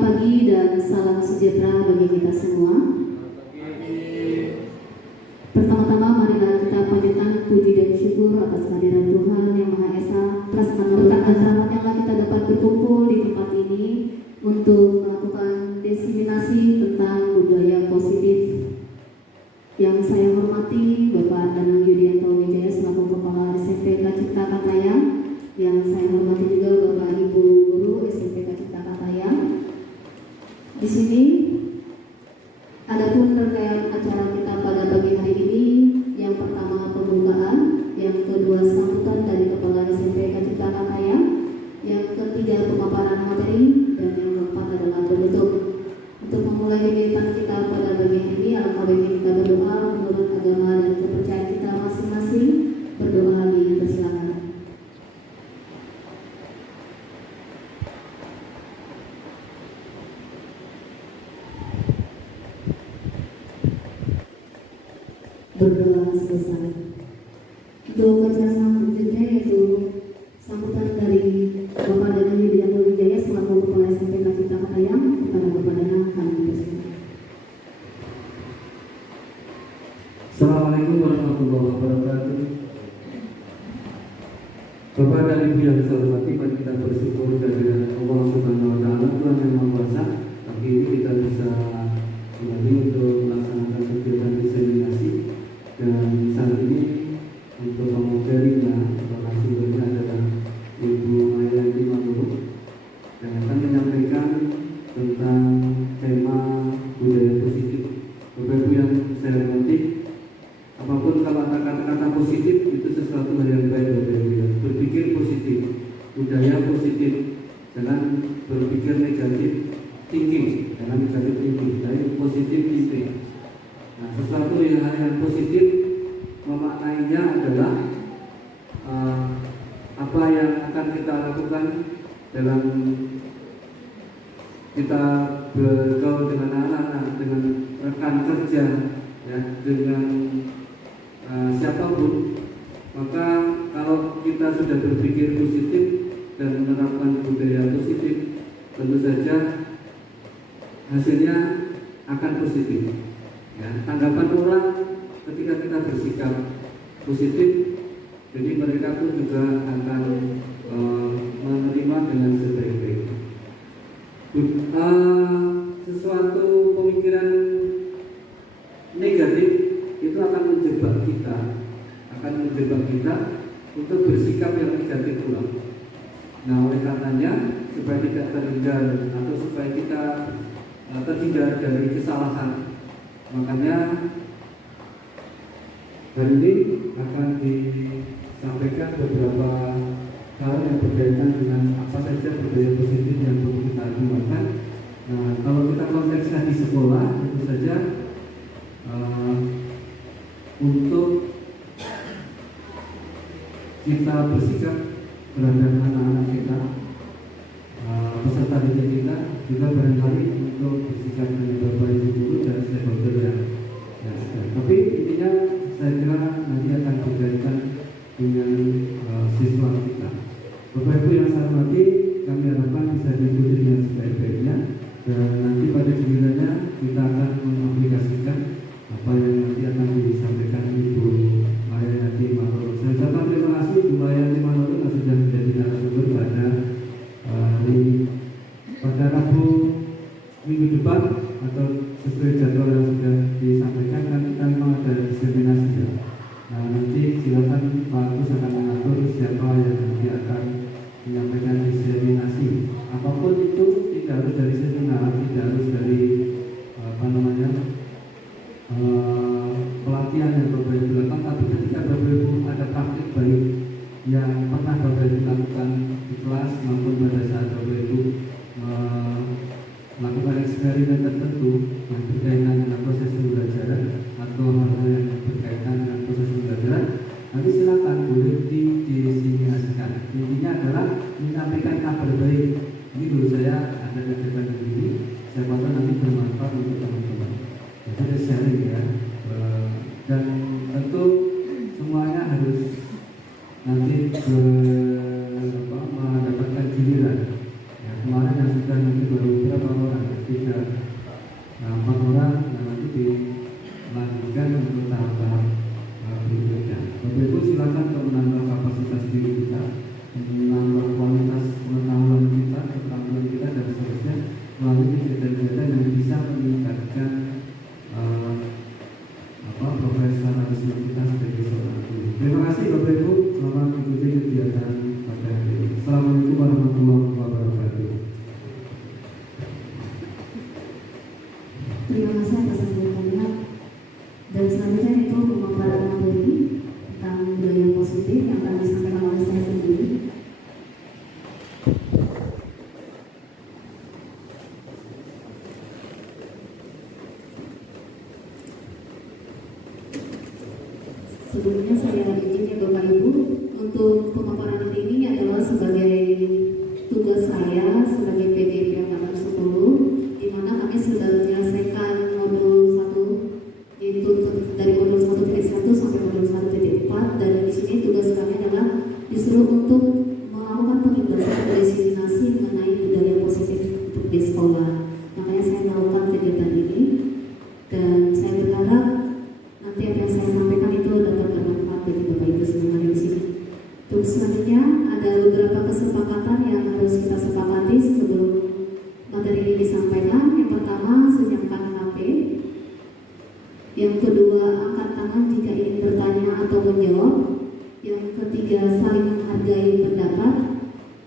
Selamat pagi dan salam sejahtera bagi kita semua. Pertama-tama marilah kita panjatkan puji dan syukur atas kehadiran Tuhan Yang Maha Esa, atas berkat dan rahmat yang kita dapat berkumpul di tempat ini untuk melakukan desiminasi tentang budaya positif. Yang saya hormati Bapak Danang Yudianto Wijaya selaku Kepala SMPK Cipta Katayang, yang saya hormati juga Bapak Ibu Guru SMPK Cipta Katayang. Di sini, adapun rangkaian acara kita pada pagi hari ini, yang pertama pembukaan, yang kedua sambutan dari Kepala SMPK Cipta Katayang, yang ketiga pemaparan materi, dan yang keempat adalah penutup. Untuk memulai kegiatan kita pada pagi hari ini, alangkah baiknya kita berdoa menurut agama dan kepercayaan kita masing-masing. Berdoa dipersilakan. Berdoa selesai. Untuk acara selanjutnya yaitu sambutan dari Bapak Danang Yudianto Wijaya selaku Kepala SMPK Cipta Katayang. Kepada Bapak Danang kami persilakan. Assalamualaikum warahmatullahi wabarakatuh. Bapak dan Ibu yang saya hormati, mari kita bersyukur kehadirat Allah Subhanahu wa Ta'ala, Tuhan yang Maha Kuasa. Pagi ini kita bisa kembali untuk melaksanakan kegiatan diseminasi. Dan saat ini untuk pemateri narasumbernya adalah Ibu Mayanti Manurung yang akan menyampaikan tentang tema budaya positif. Bapak Ibu yang saya hormati, apapun kalau kata-kata positif itu sesuatu hal yang baik Bapak Ibu ya. Berpikir positif, budaya positif, jangan berpikir negatif thinking, jangan negatif thinking, tapi positif thinking. Nah, sesuatu yang positif memaknainya adalah apa yang akan kita lakukan dalam kita bergaul dengan anak-anak, dengan rekan kerja, ya, dengan siapapun. Maka kalau kita sudah berpikir positif dan menerapkan budaya positif, tentu saja hasilnya akan positif. Ya, tanggapan orang ketika kita bersikap positif, jadi mereka pun juga akan menerima dengan sebaik-baiknya. Sesuatu pemikiran negatif itu akan menjebak kita untuk bersikap yang negatif pula. Nah, oleh karenanya supaya tidak terhindar atau supaya kita terhindar dari kesalahan, makanya hari ini akan disampaikan beberapa hal yang berkaitan dengan apa saja budaya positif yang perlu kita gunakan. Nah, kalau kita konteksnya di sekolah, tentu saja untuk kita bersikap terhadap anak-anak kita, peserta didik kita, juga barangkali untuk bersikap dengan Bapak Ibu guru dan stakeholder yang tapi intinya saya kira nanti akan berkaitan dengan siswa kita. Bapak Ibu yang saya hormati, kami harapkan bisa diikuti dengan sebaik-baiknya, dan nanti pada gilirannya kita akan mengaplikasikan apa yang nanti akan disampaikan Ibu Mayanti Manurung. Saya ucapkan terima kasih Ibu Mayanti Manurung yang sudah menjadi narasumber pada Rabu minggu depan atau sesuai jadwal yang sudah disampaikan, kan kita memang ada diseminasi ya. Nah, nanti silakan Pak Agus akan mengatur siapa yang nanti akan menyampaikan diseminasi. Apapun itu tidak harus dari seminar, tidak harus dari pelatihan yang Bapak Ibu lakukan, tapi ketika Bapak Ibu ada praktik baik yang pernah Bapak Ibu lakukan di kelas maupun pada saat Bapak Ibu melakukan eksperimen tertentu yang berkaitan dengan proses pembelajaran atau hal-hal yang berkaitan dengan proses pembelajaran, nanti silakan boleh didiseminasikan. Intinya adalah menyampaikan kabar baik. Ini dulu saya ada kegiatan begini, siapa tahu nanti bermanfaat untuk teman-teman. Jadi sharing ya, dan tentu semuanya harus nanti mendapatkan giliran. Ya, kemarin yang sudah nanti baru berapa orang usahakan untuk menambah kapasitas diri kita, menambah kualitas pengetahuan kita, keterampilan kita dan seterusnya melalui kegiatan-kegiatan yang bisa meningkatkan profesionalisme kita sebagai seorang guru. Terima kasih Bapak Ibu, selamat mengikuti kegiatan pada hari ini. Assalamualaikum warahmatullahi wabarakatuh. Terima kasih atas sambutannya. Dan selanjutnya itu pemaparan materi tentang budaya positif yang akan disampaikan oleh saya sendiri. Sebelumnya saya izin ya Bapak Ibu, untuk pemaparan hari ini adalah sebagai tugas saya sebagai PDP Angkatan 10, di mana kami sudah menyelesaikan modul 1, yaitu dari modul 1.1 sampai modul 1.4, dan di sini tugas kami adalah disuruh untuk melakukan pengibaran desiminasi mengenai budaya positif untuk di sekolah. Makanya saya melakukan kegiatan ini dan saya berharap nanti apa yang saya sampaikan itu dapat bermanfaat bagi Bapak Ibu semua di sini. Untuk selanjutnya ada beberapa kesepakatan yang harus kita sepakati sebelum materi ini disampaikan. Yang pertama, senyapkan HP. Yang kedua, angkat tangan jika ingin bertanya atau menjawab. Yang ketiga, saling menghargai pendapat.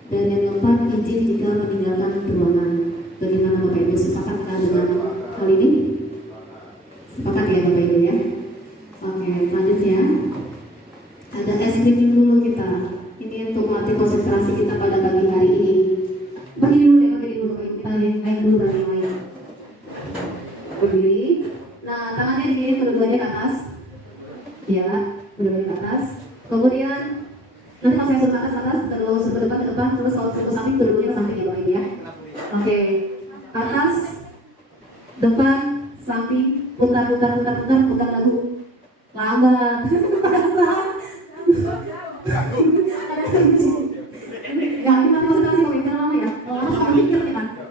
Dan yang keempat, izin jika meninggalkan ruangan. Bagaimana Bapak Ibu, sepakatkah dengan hal ini? Sepakat ya Bapak Ibu ya? Oke, selanjutnya ada SDG dulu kita. Ini untuk melatih konsentrasi kita pada pagi hari ini. Bagi dulu ya, bagi dulu. Kita naik dulu bareng-bareng. Berdiri. Nah, tangannya di sini kedua-duanya ke atas. Ya, kedua-duanya ke atas. Kemudian nanti kalau saya suruh ke atas, terus ke depan, terus kalau ke samping, kedua-duanya ke samping ya Bapak Ibu ya. Oke, atas, depan, samping, putar lagu. Lambat. Ya, kita konsentrasi komentar lama ya.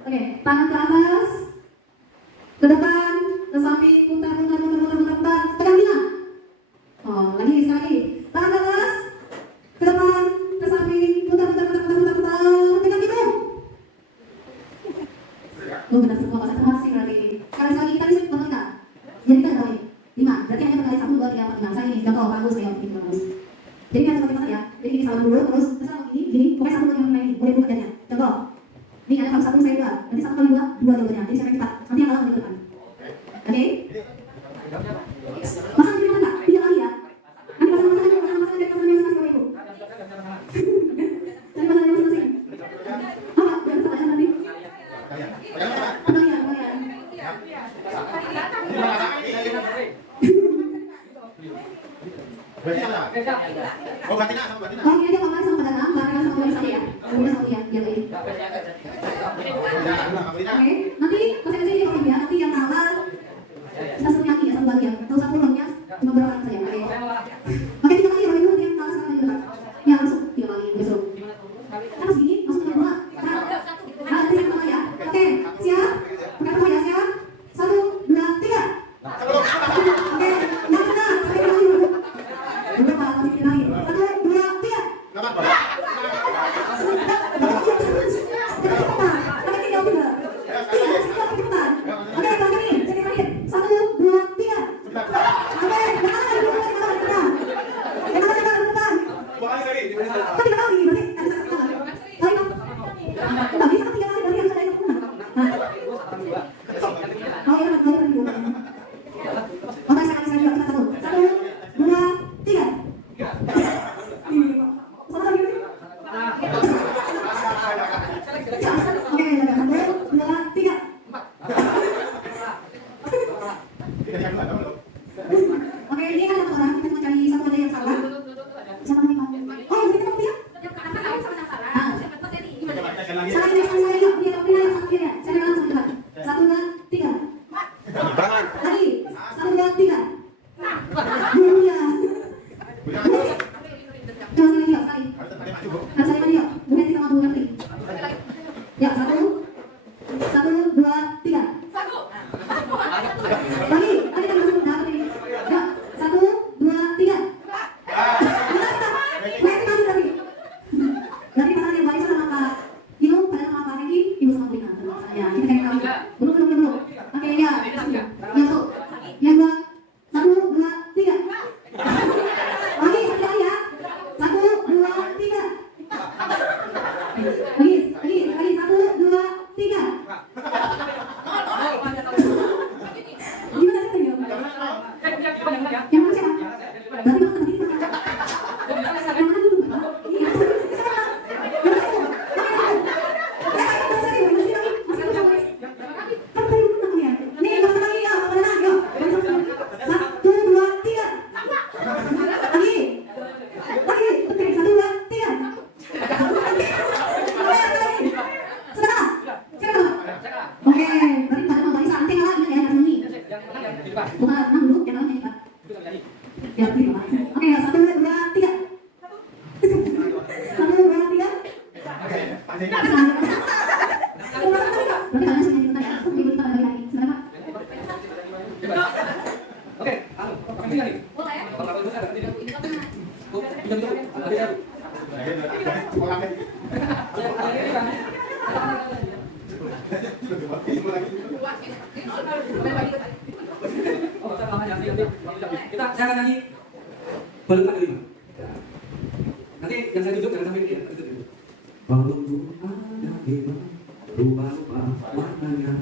Oke, tangan ke atas, ke depan, ke samping, putar, pegang pinggang. Oh, lagi, sekali lagi. Tangan ke atas, ke depan, ke samping, putar, pegang pinggang. Oh, benar semua, konsentrasi berarti. Sekali kita bisa potong kita. Jadi kan kalau ini 5, berarti hanya berkali 1, 2, 3, 4, 5. Saya ini contoh bagus ya, ini bagus. Jadi harus pakai ya. Jadi ini salam dulu, terus sama gini, pokoknya 1 yang lain ini, boleh buka jadinya. Contoh, ini ada kalau 1 saya 2, nanti 1 kali 2 jawabannya. Jadi saya cepat. Nanti yang kalah di depan. Oke? Pasang di depan Pak, 3 kali ya. Nanti pasang masing-masing Bapak Ibu. Nanti pasang masing-masing. Apa? Jangan salah nanti. Penalian. Oh, batina sama batina. Oh, ini aja kemarin sama pedagang, barang sama tulis ya. Kemudian satu ya, biar ini. Oke, nanti pas saya sini kalau ya, nanti yang kalah kita satu lagi ya, satu lagi ya. Tahu satu longnya cuma berapa kali saja. Oke. Oke, 3 kali ya, nanti yang kalah sekarang juga. Ya, langsung 3 kali besok. Kan sini, langsung ke dua. Nanti yang kalah ya. Oke, siap? Berapa ya, siap? 1, 2, 3. Oke, yang mana? Saya lagi dulu. Berapa kali kita lagi? 1, 2, 3. Oke, Berarti makan kita. Yang mana dulu, Pak? Iya. Oke, berarti pada mau balik santai lah, ini ya, bunyi. Bukan, enam dulu, yang lainnya Pak. Ya, begini Pak. Oke, 1, 2, 3. 1, 2, 3. Berarti kalian semua ikutan ya, ikut kita lagi. Silakan Pak. Oke, halo, ini kali. Boleh ya? Kalau itu ada tidak? Kita saya akan nyanyi pelukan kelima. Nanti yang saya tunjuk jangan sampai dia. Walaupun ada lima rupa-rupa warnanya,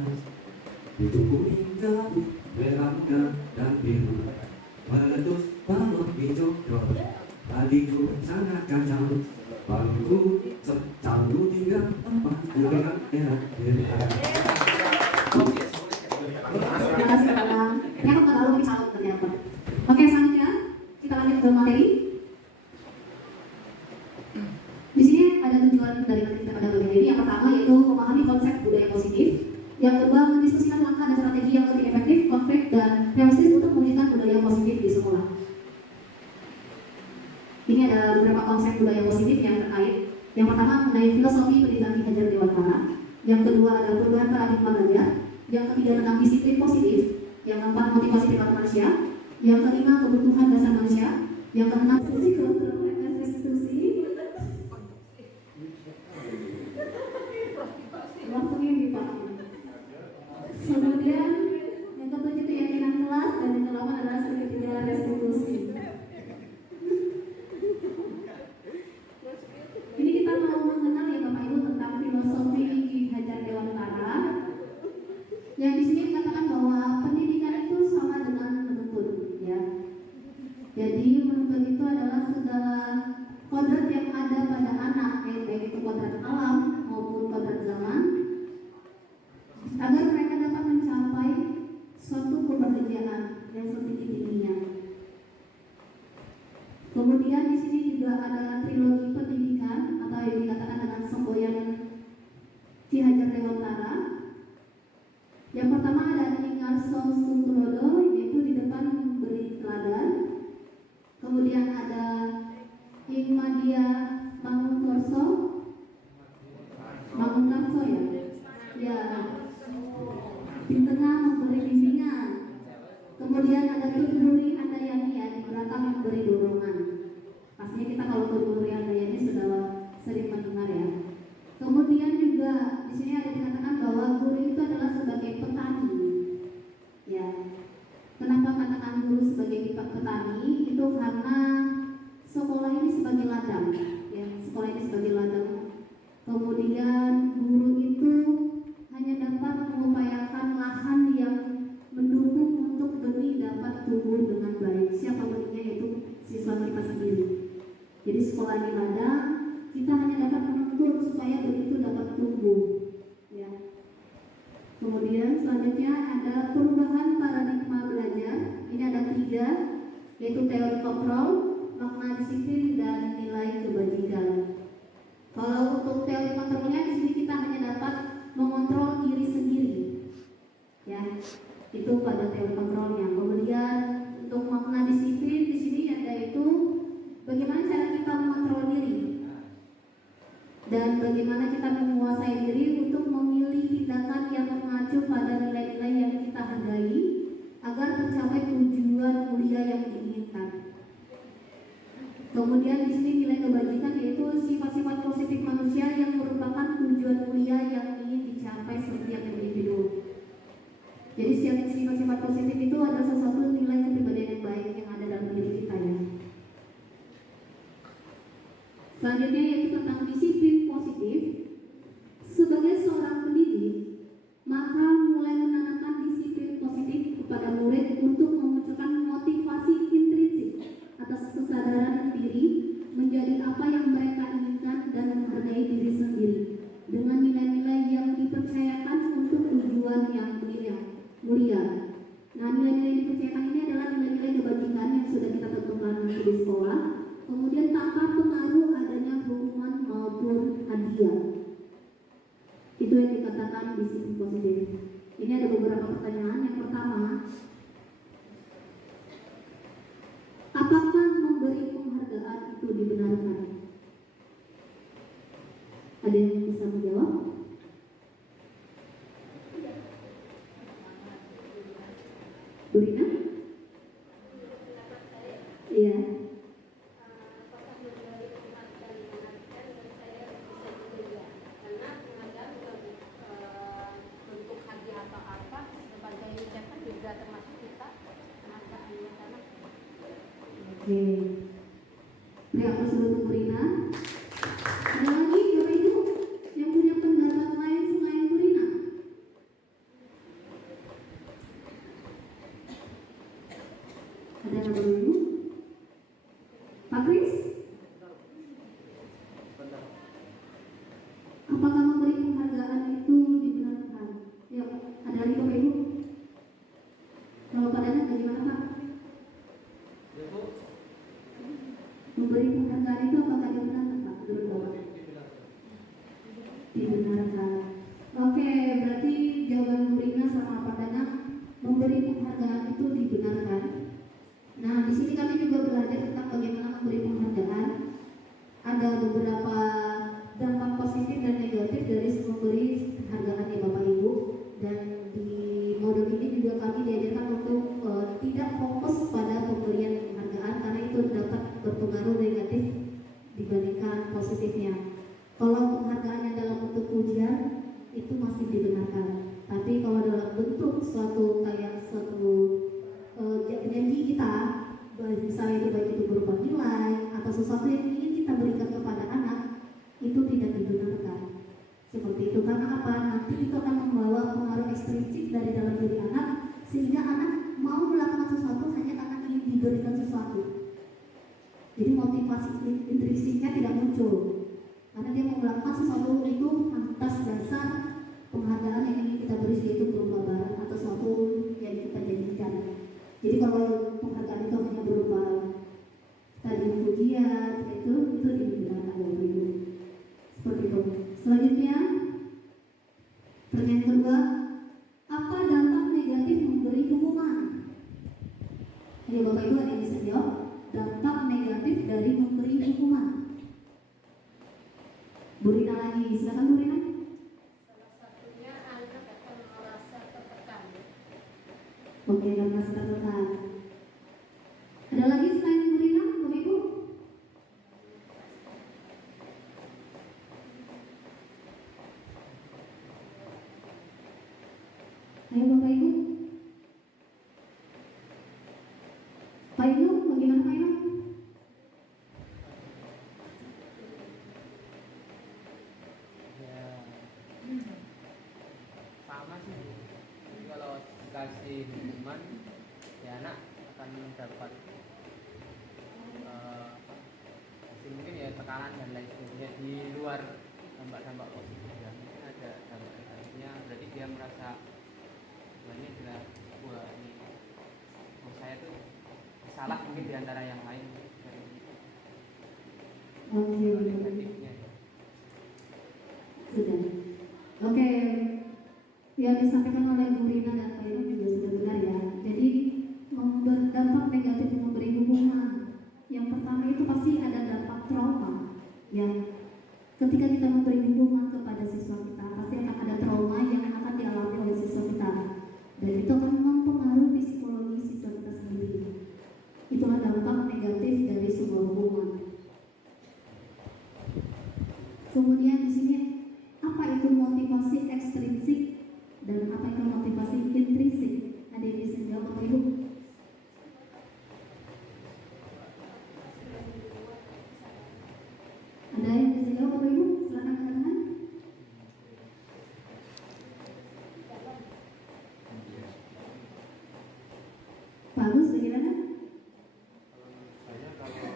itu kuning, gelap, merah, muda, dan biru, meletus balon hijau dor. Tadiku sangat kacau, balonku selalu tinggal tempatku dengan era-era. Terima kasih Pak. Ini aku nggak tahu ini salah ternyata. Oke, selanjutnya kita lanjut ke materi. Di sini ada tujuan dari materi kita pada bagian ini. Yang pertama yaitu memahami konsep budaya positif. Yang kedua, mendiskusikan langkah dan strategi yang lebih efektif, konkret, dan realistis untuk mewujudkan budaya positif di sekolah. Ini ada beberapa konsep budaya positif yang terkait. Yang pertama mengenai filosofi pendidikan Ki Hajar Dewantara. Yang kedua ada perubahan paradigma belajar. Yang ketiga tentang disiplin positif. Yang keempat motivasi perilaku manusia. Yang kelima kebutuhan dasar manusia. Yang keenam fungsi kontrol dan restitusi. Waktunya dipahami. Kemudian yang ketujuh keyakinan kelas dan yang ke-8 adalah segitiga restitusi. Ini kita mau mengenal ya Bapak Ibu tentang filosofi Ki Hajar Dewantara. Yang di sini dikatakan bahwa pendidikan itu sama dengan menuntun, ya. Jadi menuntun itu adalah segala kodrat yang ada pada anak, baik itu kodrat alam maupun kodrat zaman, agar mereka dapat mencapai suatu kebahagiaan yang setinggi-tingginya. Kemudian di sini juga ada trilogi pendidikan atau yang dikatakan dengan semboyan Ki Hajar Dewantara. Yang pertama ada Ingarso Sungtulodo, yaitu di depan memberi teladan. Kemudian ada Ingmadia Mangunkarso ya, ya, di tengah memberi bimbingan. Kemudian ada Tuduri Handayani ya, di belakang memberi dorongan. Pastinya kita kalau Tuduri Handayani sudah sering mendengar ya. Kemudian juga di sini ada dikatakan bahwa guru itu adalah sebagai petani. Ya. Kenapa katakan guru sebagai petani? Itu karena sekolah ini sebagai ladang. Ya, sekolah ini sebagai ladang. Kemudian guru itu hanya dapat mengupayakan lahan yang mendukung untuk benih dapat tumbuh dengan baik. Siapa benihnya? Yaitu siswa kita sendiri. Jadi sekolah ini ladang, kita hanya dapat menuntun supaya begitu dapat tumbuh, ya. Kemudian selanjutnya ada perubahan paradigma belajar. Ini ada 3, yaitu teori kontrol, makna disiplin, dan nilai kebajikan. Kalau untuk teori kontrolnya di sini kita hanya dapat mengontrol diri sendiri, ya. Itu pada teori kontrolnya. Kemudian untuk makna disiplin di sini yaitu bagaimana cara kita mengontrol diri dan bagaimana kita menguasai diri untuk memilih tindakan yang mengacu pada nilai-nilai yang kita hargai agar tercapai tujuan mulia yang diinginkan. Kemudian di sini nilai kebajikan yaitu sifat-sifat positif manusia yang merupakan tujuan mulia yang ingin dicapai setiap individu. Jadi sifat-sifat positif itu adalah sesuatu nilai kepribadian yang baik yang ada dalam diri kita ya. Selanjutnya yaitu tentang disiplin positif. Sebagai seorang pendidik, maka mulai menanamkan disiplin positif kepada murid untuk memunculkan motivasi intrinsik Tuhan yang mulia. Nah, nilai-nilai yang dipercayakan ini adalah nilai-nilai kebajikan yang sudah kita tentukan nanti di sekolah. Kemudian tanpa pengaruh adanya hukuman maupun hadiah. Itu yang dikatakan disiplin positif. Ini ada beberapa pertanyaan. Yang pertama, apakah memberi penghargaan itu dibenarkan? Ada yang bisa menjawab? Bu Rina? Iya. Oke. Beri aplaus dulu untuk Bu Rina. Ada lagi Bapak Ibu yang punya pendapat lain selain Bu Rina? Ada yang Bapak Ibu? Pak Kris? Apakah memberi penghargaan itu dibenarkan? Ya, ada lagi Bapak Ibu? Kalau Pak Danang bagaimana Pak? Memberi penghargaan itu apakah dibenarkan Pak? Menurut Bapak? Dibenarkan. Oke, berarti jawaban Bu Rina sama Pak Danang, memberi penghargaan itu dibenarkan. Nah, di sini kami juga belajar tentang bagaimana memberi penghargaan. Ada beberapa dampak positif dan negatif dari memberi penghargaan ya Bapak Ibu. Dan di modul ini juga kami diajarkan untuk tidak fokus pada pemberian penghargaan karena itu dapat berpengaruh negatif dibandingkan positifnya. Kalau penghargaannya dalam bentuk pujian itu masih dibenarkan. Tapi kalau dalam bentuk suatu janji kita, misalnya itu baik itu berupa nilai atau sesuatu yang ingin kita berikan kepada anak, itu tidak dibenarkan. Seperti itu karena apa? Nanti itu akan membawa pengaruh ekstrinsik dari dalam diri anak sehingga anak mau melakukan sesuatu hanya karena ingin diberikan sesuatu. Jadi motivasi intrinsiknya tidak muncul karena dia mau melakukan sesuatu itu atas dasar penghargaan yang ingin kita beri, yaitu berupa barang atau sesuatu yang kita janjikan. Jadi kalau penghargaan itu hanya berupa tadi pujian itu dibenarkan oleh Ibu. Seperti itu. Selanjutnya, pertanyaan kedua, apa dampak negatif memberi hukuman? Ayo Bapak Ibu ada yang bisa jawab? Dampak negatif dari memberi hukuman. Bu Rina lagi, silakan Bu Rina. Salah satunya anak akan merasa tertekan. Oke, dan merasa tertekan. Ada lagi selain Bu Rina, Bapak Ibu? Ayo Bapak Ibu. Pak Inu, bagaimana Pak Inu? Ya, sama sih. Jadi kalau dikasih hukuman, ya anak akan mendapat mungkin ya tekanan dan lain sebagainya di luar dampak-dampak positif ya. Mungkin ada dampak negatifnya, berarti dia merasa bahwa ini adalah sebuah ini saya tuh salah mungkin di antara yang lain dari negatifnya ya. Sudah. Oke. Yang disampaikan oleh Bu Rina dan Pak Inu juga sudah benar ya. Jadi dampak negatif memberi hukuman. Yang pertama itu pasti ada dampak trauma. Yang ketika kita memberi hukuman kepada siswa kita, pasti akan ada trauma yang akan dialami oleh siswa kita. Dan itu akan mempengaruhi psikologi siswa kita sendiri. Itulah dampak negatif dari sebuah hukuman. Kemudian di sini apa itu motivasi ekstrinsik dan apa itu motivasi intrinsik? Ada yang bisa jawab Bapak Ibu? Ada yang bisa jawab Bapak Ibu? Silakan angkat tangan. Bagus, bagaimana? Saya kalau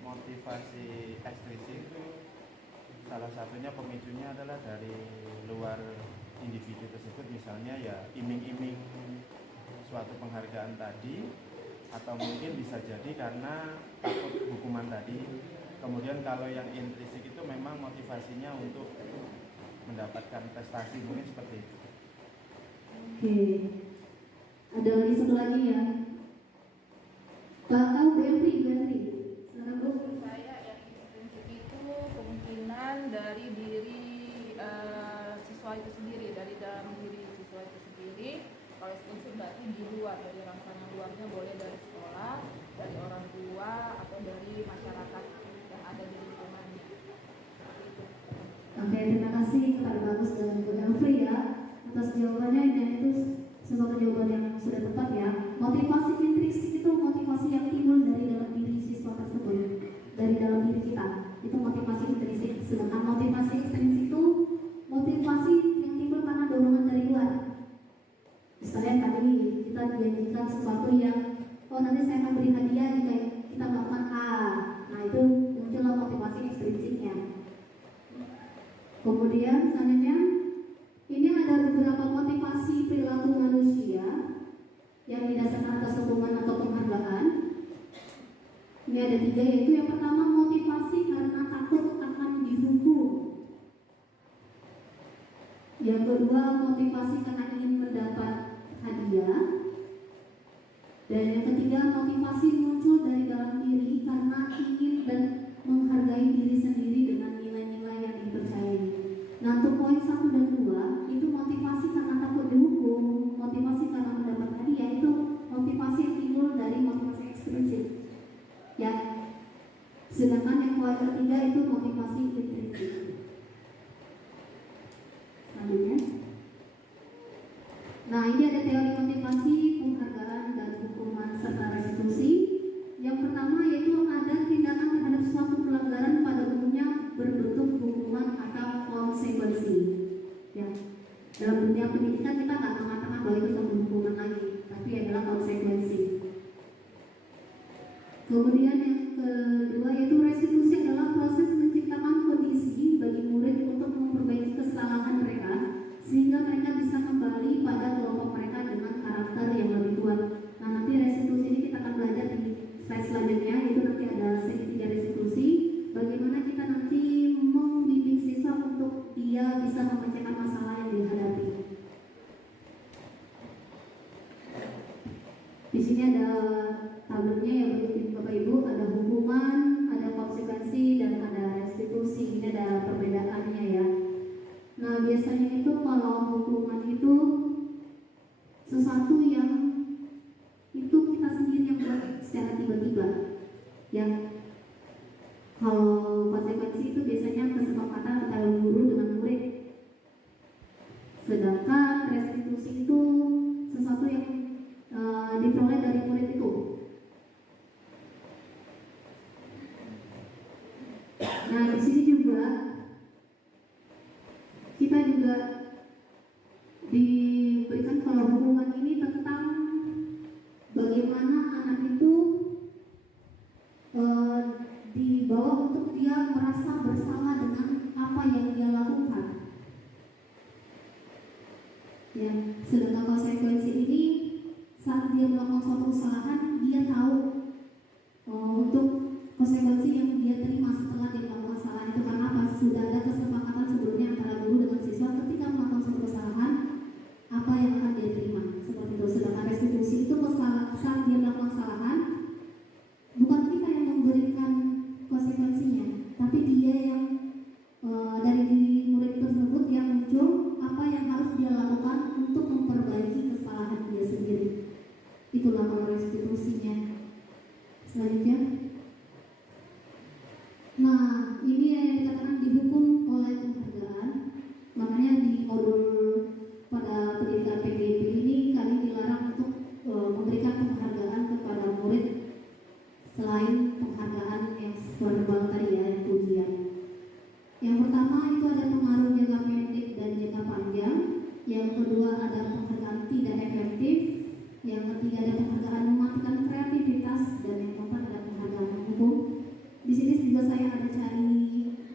motivasi ekstrinsik itu salah satunya pemicunya adalah dari luar individu tersebut, misalnya ya iming-iming suatu penghargaan tadi, atau mungkin bisa jadi karena takut hukuman tadi. Kemudian kalau yang intrinsik itu memang motivasinya untuk mendapatkan prestasi, mungkin seperti itu. Oke, ada lagi satu lagi ya, Pak Belvi, silakan Bu. Menurut saya yang intrinsik itu kemungkinan dari diri siswa itu sendiri, dari dalam diri siswa itu sendiri. Kalau eksklusif berarti di luar, dari rangsangan luarnya, boleh dari sekolah, dari orang tua, atau dari masyarakat yang ada di lingkungannya. Oke, terima kasih kepada Bagus dan Bu Elfri ya atas jawabannya, dan itu sesuatu jawaban yang sudah tepat ya. Motivasi intrinsik itu motivasi yang timbul dari dalam diri siswa tersebut, dari dalam diri kita. Itu motivasi intrinsik. Sedangkan motivasi ekstrinsik itu motivasi yang timbul karena dorongan dari luar. Misalnya tadi kita dijanjikan sesuatu yang, oh nanti saya akan beri hadiah jika kita melakukan A. Nah itu muncullah motivasi ekstrinsiknya. Kemudian selanjutnya, ini ada beberapa motivasi perilaku manusia yang didasarkan atas hukuman atau penghargaan. Ini ada 3, yaitu yang pertama motivasi karena takut akan dihukum. Yang kedua motivasi karena ingin mendapat hadiah. Dan yang ketiga motivasi muncul dari dalam diri karena ingin dan menghargai diri sendiri dengan nilai-nilai yang dipercayai. Nah untuk poin 1 dan 2 itu motivasi karena takut dihukum, motivasi karena mendapat hadiah, itu motivasi yang timbul dari motivasi ekstrinsik ya. Sedangkan yang poin ketiga itu motivasi intrinsik. Selanjutnya, nah ini ada teori motivasi, penghargaan dan hukuman serta restitusi. Yang pertama yaitu ada tindakan terhadap suatu pelanggaran pada umumnya berbentuk hukuman atau konsekuensi. Ya, dalam dunia pendidikan kita nggak mengatakan bahwa itu satu hukuman lagi, tapi adalah konsekuensi. Kemudian yang kedua yaitu restitusi adalah proses menciptakan kondisi bagi murid untuk memperbaiki kesalahan mereka sehingga mereka bisa kembali pada kelompok mereka dengan karakter yang lebih kuat. Nah nanti restitusi ini kita akan belajar di slide selanjutnya, itu nanti ada segitiga restitusi, bagaimana kita nanti membimbing siswa untuk dia bisa memecahkan masalah yang dihadapi. Di sini ada tabelnya ya Bapak Ibu, ada hukuman, ada konsekuensi, dan ada restitusi. Ini ada perbedaannya ya. Nah biasanya itu kalau hukuman itu sesuatu yang itu kita sendiri yang buat secara tiba-tiba ya. Kalau konsekuensi itu biasanya kesepakatan antara guru dengan murid. Sedangkan restitusi itu sesuatu yang diperoleh dari murid itu. Nah di sini juga kita juga diberikan kalau hukuman ini tentang bagaimana anak itu dibawa untuk dia merasa bersalah dengan apa yang dia lakukan. Ya, sedangkan konsekuensi ini saat dia melakukan suatu kesalahan, dia tahu untuk konsekuensi yang dia terima setelah dia melakukan kesalahan itu. Karena apa? Sudah ada kesepakatan sebelumnya antara guru dengan siswa ketika melakukan suatu kesalahan apa yang akan dia terima, seperti itu. Sedangkan restitusi itu saat dia melakukan kesalahan, bukan kita yang memberikan konsekuensinya, tapi dia yang dari diri murid tersebut yang muncul apa yang harus dia lakukan untuk memperbaiki kesalahan dia sendiri. Itulah kalau restitusinya. Selanjutnya, nah ini yang dikatakan dihukum oleh penghargaan. Makanya di modul pada pendidikan PGP ini kami dilarang untuk memberikan penghargaan kepada murid selain penghargaan yang verbal tadi ya, pujian. Yang pertama itu ada pengaruh jangka pendek dan jangka panjang. Yang kedua ada penghargaan tidak efektif. Yang ketiga ada penghargaan mematikan kreativitas, dan yang keempat ada penghargaan menghukum. Di sini juga saya ada cari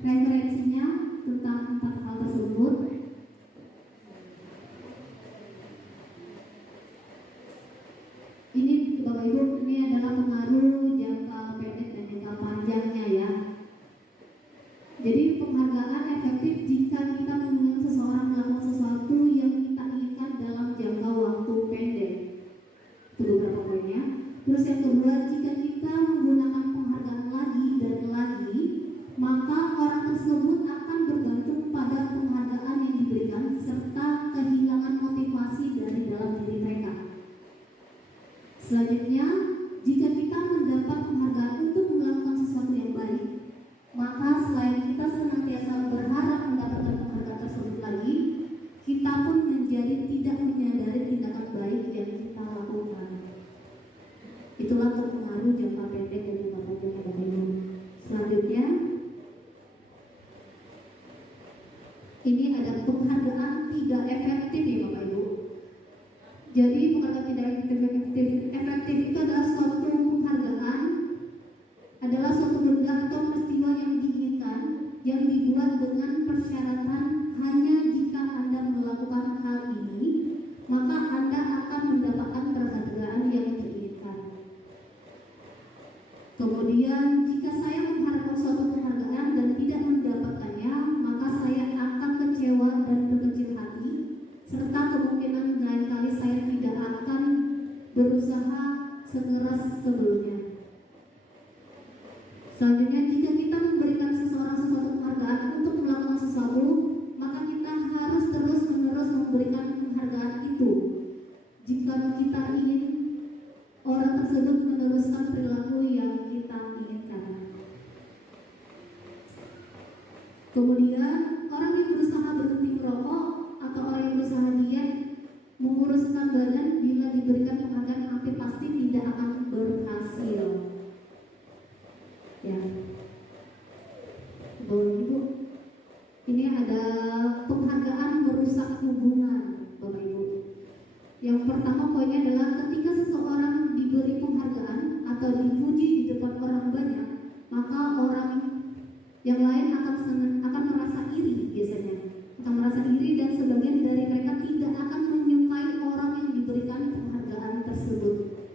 referensinya tentang 4 hal tersebut. dibuat dengan persyaratan hanya jika Anda melakukan hal ini, maka Anda akan mendapatkan penghargaan yang diinginkan. Kemudian, jika saya mengharapkan suatu penghargaan dan tidak mendapatkannya, maka saya akan kecewa dan berkecil hati, serta kemungkinan lain kali saya tidak akan berusaha sekeras sebelumnya. Selanjutnya, jika kita memberikan seseorang sesuatu penghargaan untuk melakukan sesuatu, maka kita harus terus-menerus memberikan penghargaan itu. Jika kita ingin orang tersebut meneruskan perilaku yang kita inginkan. Kemudian, orang yang berusaha berhenti merokok atau orang yang berusaha diet menguruskan badan bila diberikan penghargaan hampir pasti tidak akan berhasil. Ya, Bapak Ibu, ini ada penghargaan merusak hubungan, Bapak Ibu. Yang pertama poinnya adalah ketika seseorang diberi penghargaan atau dipuji di depan orang banyak, maka orang yang lain akan merasa iri biasanya, akan merasa iri dan sebagian dari mereka tidak akan menyukai orang yang diberikan penghargaan tersebut.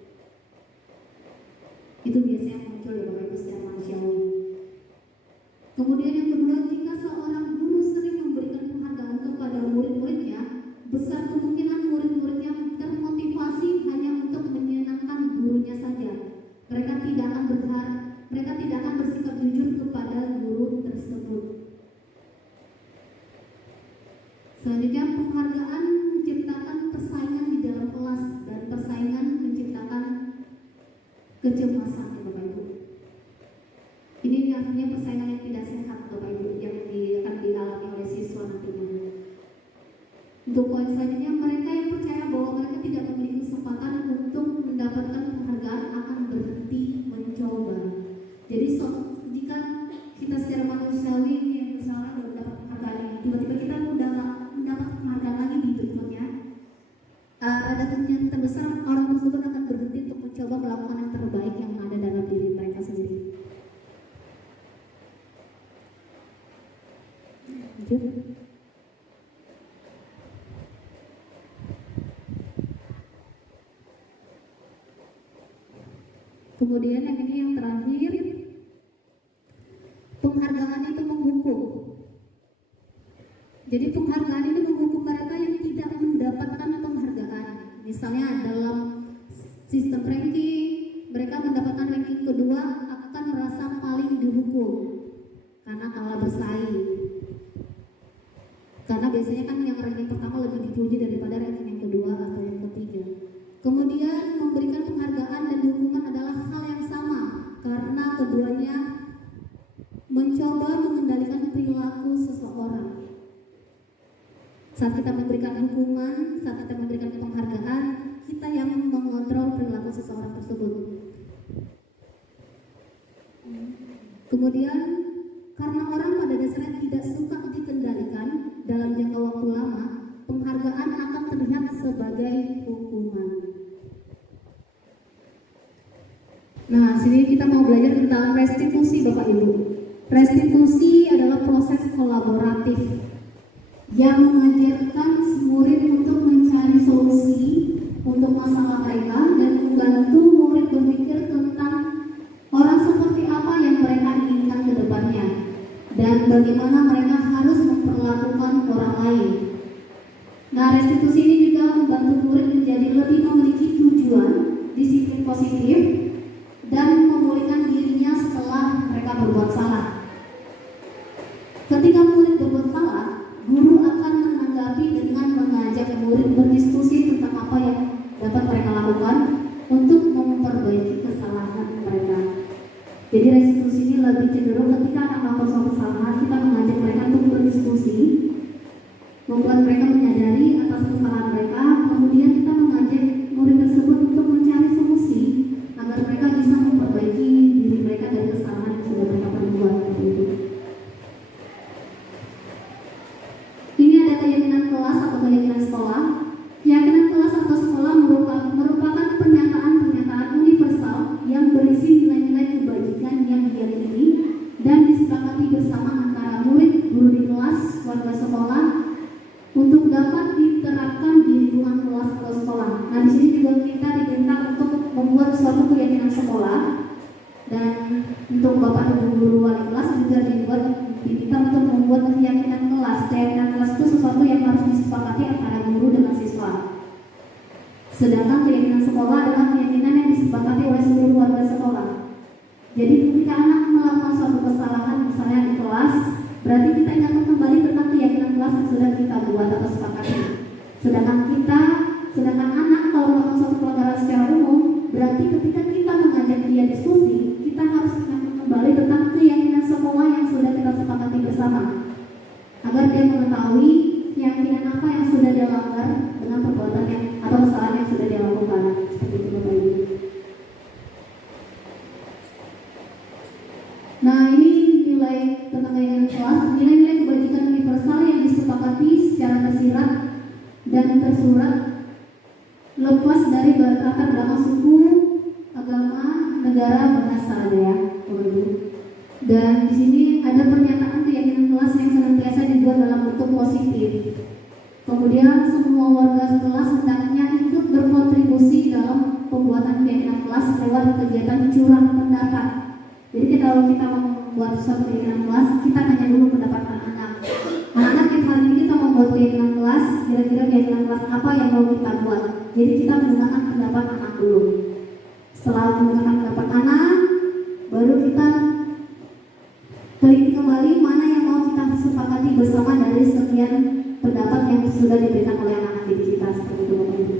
Itu biasanya muncul ya Bapak Ibu secara manusiawi. Kemudian yang kedua, jika seorang guru sering memberikan penghargaan kepada murid-muridnya, besar kemungkinan murid-muridnya termotivasi hanya untuk menyenangkan gurunya saja. Mereka tidak akan bersikap jujur kepada guru tersebut. Selanjutnya, penghargaan menciptakan persaingan di dalam kelas dan persaingan menciptakan kecemasan ya Bapak Ibu. Ini artinya persaingan yang tidak sehat Bapak Ibu yang akan dialami oleh siswa nantinya. Untuk poin selanjutnya, mereka yang percaya bahwa mereka tidak memiliki kesempatan untuk mendapatkan penghargaan akan berhenti mencoba. Jadi jika kita secara manusiawi ini misalnya sudah mendapat penghargaan ini, tiba-tiba kita udah nggak mendapat penghargaan lagi di berikutnya, ada kemungkinan terbesar orang tersebut akan berhenti untuk mencoba melakukan yang terbaik yang ada dalam diri mereka sendiri. Lanjut. Kemudian yang ini yang terakhir, penghargaan itu menghukum. Jadi penghargaan ini menghukum mereka yang tidak mendapatkan penghargaan. Misalnya dalam sistem ranking, mereka mendapatkan ranking kedua akan merasa paling dihukum karena kalah bersaing. Karena biasanya kan yang ranking pertama lebih dipuji daripada ranking yang kedua atau yang ketiga. Kemudian memberikan penghargaan dan hukuman adalah hal yang sama karena keduanya mencoba mengendalikan perilaku seseorang. Saat kita memberikan hukuman, saat kita memberikan penghargaan, kita yang mengontrol perilaku seseorang tersebut. Kemudian karena orang pada dasarnya tidak suka dikendalikan dalam jangka waktu lama, penghargaan akan terlihat sebagai hukuman. Nah, sini kita mau belajar tentang restitusi Bapak Ibu. Restitusi adalah proses kolaboratif yang mengajarkan murid untuk mencari solusi untuk masalah mereka dan membantu murid berpikir tentang orang seperti apa yang mereka inginkan ke depannya dan bagaimana mereka harus memperlakukan orang lain. Nah, restitusi ini juga membantu murid menjadi lebih memiliki tujuan, disiplin positif, dan memulihkan dirinya setelah mereka berbuat salah. Ketika murid berbuat salah, guru akan menanggapi dengan mengajak murid berdiskusi tentang apa yang dapat mereka lakukan untuk memperbaiki kesalahan mereka. Jadi restitusi ini lebih cenderung ketika anak melakukan suatu kesalahan, kita mengajak mereka untuk berdiskusi, membuat mereka menyadari atas kesalahan mereka, kemudian kita mengajak murid tersebut untuk mencari solusi agar mereka bisa memperbaiki diri mereka dari kesalahan yang sudah mereka perbuat. Ini ada keyakinan kelas atau keyakinan sekolah. Keyakinan kelas atau sekolah merupakan pernyataan-pernyataan universal yang berisi nilai-nilai kebajikan yang diyakini dan disepakati bersama antara murid, guru untuk Bapak Ibu guru wali kelas juga diminta untuk membuat keyakinan kelas. Keyakinan kelas itu sesuatu yang harus disepakati antara guru dengan siswa. Sedangkan keyakinan sekolah adalah keyakinan yang disepakati oleh seluruh warga sekolah. Jadi ketika anak melakukan suatu kesalahan misalnya di kelas, berarti kita ingatkan kembali tentang keyakinan kelas yang sudah kita buat atau sepakati. Sedangkan anak kalau melakukan suatu pelanggaran secara umum, berarti ketika kita mengajak dia diskusi, kita harus ingatkan kembali tentang keyakinan sekolah yang sudah kita sepakati bersama, agar dia mengetahui keyakinan apa yang sudah dia langgar dengan perbuatan yang atau kesalahan yang sudah dia lakukan. Seperti itu Bapak Ibu. Nah, ini nilai tentang keyakinan kelas, nilai-nilai kebajikan universal yang disepakati secara tersirat dan tersurat, lepas dari latar belakang suku, agama, negara, bahasa ada ya, Bapak Ibu. Dan di sini ada pernyataan keyakinan kelas yang senantiasa dibuat dalam bentuk positif. Kemudian semua warga kelas hendaknya ikut berkontribusi dalam pembuatan keyakinan kelas lewat kegiatan curah pendapat. Jadi kalau kita membuat suatu keyakinan kelas, kita tanya dulu pendapat anak-anak. Anak-anak yang hari ini kita membuat keyakinan kelas, kira-kira keyakinan kelas apa yang mau kita buat. Jadi kita mendengarkan pendapat anak dulu. Setelah mendengarkan pendapat anak, baru kita teliti kembali mana yang mau kita sepakati bersama dari sekian pendapat yang sudah diberikan oleh anak-anak didik kita, seperti itu Bapak Ibu.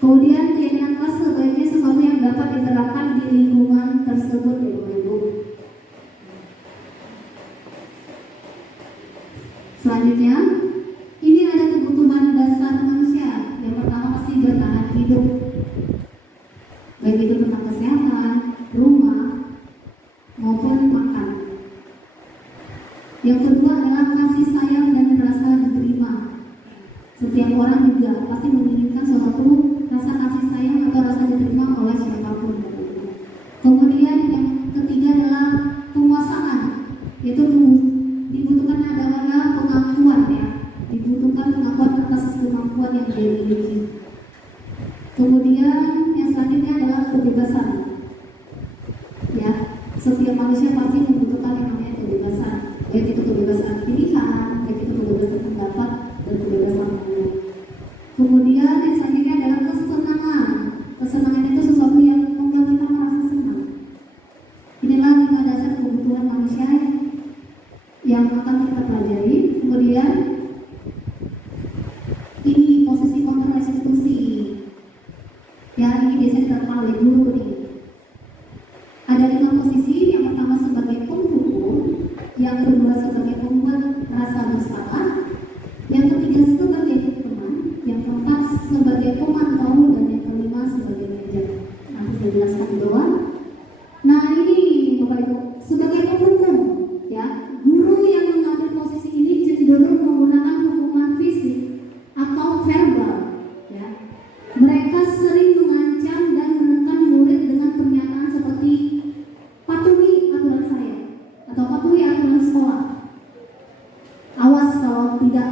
Kemudian keyakinan kelas sebaiknya sesuatu yang dapat diterapkan di lingkungan tersebut ya Bapak Ibu. Selanjutnya, ini ada kebutuhan dasar manusia. Yang pertama pasti bertahan hidup, baik itu tentang kesehatan, rumah, maupun makan. Yang kedua adalah kasih sayang dan rasa diterima. Setiap orang juga pasti menginginkan suatu rasa kasih sayang atau rasa diterima oleh siapapun. Kemudian yang ketiga adalah penguasaan, yaitu dibutuhkan adalah pengakuan ya, dibutuhkan pengakuan atas kemampuan yang dia miliki. Kemudian yang selanjutnya adalah kebebasan. Ya, setiap manusia pasti membutuhkan yang namanya kebebasan, baik itu kebebasan pilihan, baik itu kebebasan pendapat dan kebebasan lainnya. Kemudian yang selanjutnya adalah kesenangan. Kesenangan itu sesuatu yang membuat kita merasa senang. Inilah 5 dasar kebutuhan manusia yang akan kita pelajari. Kemudian ini posisi kontrarestitusi. Ya, ini biasanya diterapkan oleh guru nih. Ada 5 posisi. Yang pertama sebagai penghukum, yang kedua sebagai pembuat rasa bersalah, yang ketiga sebagai teman, yang keempat sebagai pemantau, dan yang kelima sebagai manajer. Nanti saya jelaskan di bawah. Nah ini Bapak Ibu, sebagai penghukum, ya, guru yang mengambil posisi ini cenderung menggunakan hukuman fisik atau verbal, ya. Mereka sering mengancam dan menekan murid dengan pernyataan seperti patuhi aturan saya atau patuhi aturan sekolah. Awas kalau tidak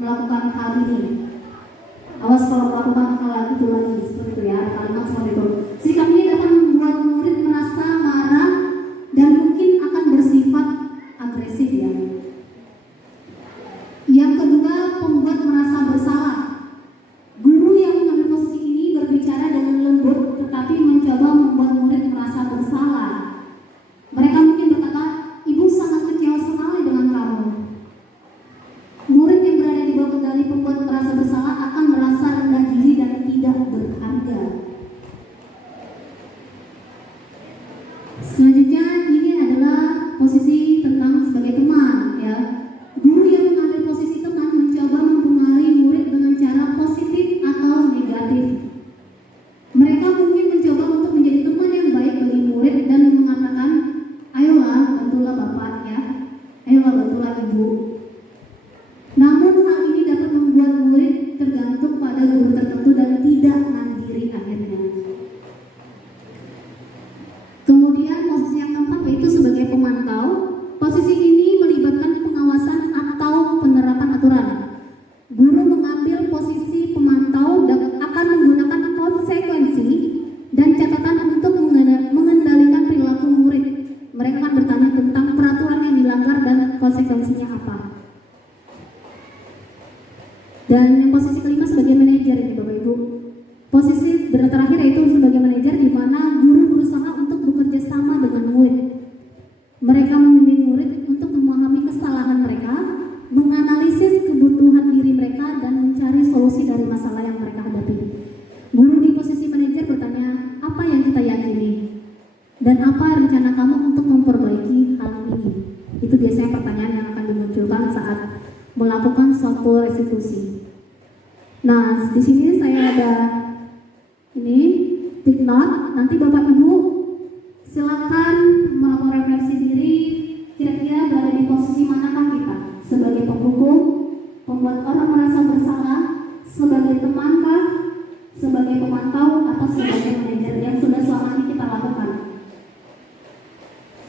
melakukan hal ini. Awas kalau melakukan hal itu lagi, seperti itu ya, kalimat seperti itu. Sikap ini dapat membuat murid merasa marah dan mungkin akan bersifat agresif ya. Yang kedua, pembuat merasa bersalah. Guru yang mengambil posisi ini berbicara dengan lembut tetapi mencoba membuat murid merasa bersalah. Mereka mungkin berkata, ibu sangat kecewa sekali dengan kamu. Murid yang berada di bawah kendali pembuat merasa bersalah akan merasa rendah diri dan tidak berharga. Selanjutnya ini adalah posisi tentang sebagai teman ya. Guru yang mengambil posisi teman mencoba mempengaruhi murid dengan cara positif atau negatif. Mereka mungkin mencoba untuk menjadi teman yang baik bagi murid dan mengatakan, ayolah bantulah bapak ya, ayolah bantulah ibu. Namun hal ini dapat membuat murid tergantung pada guru tertentu dan tidak mandiri akhirnya. Kemudian posisi yang keempat yaitu sebagai pemantau. Posisi ini melibatkan pengawasan atau penerapan aturan. Guru mengambil posisi pemantau dan akan menggunakan konsekuensi dan catatan untuk mengendalikan perilaku murid. murid. Mereka membimbing murid untuk memahami kesalahan mereka, menganalisis kebutuhan diri mereka, dan mencari solusi dari masalah yang mereka hadapi. Guru di posisi manajer bertanya, apa yang kita yakini? Dan apa rencana kamu untuk memperbaiki hal ini? Itu biasanya pertanyaan yang akan dimunculkan saat melakukan suatu restitusi. Nah, di sini saya ada ini take note. Nanti Bapak Ibu silakan melakukan refleksi diri. Kira-kira berada di posisi manakah kita? Sebagai penghukum, pembuat orang merasa bersalah, sebagai temankah, sebagai pemantau, atau sebagai manajer yang sudah selama ini kita lakukan?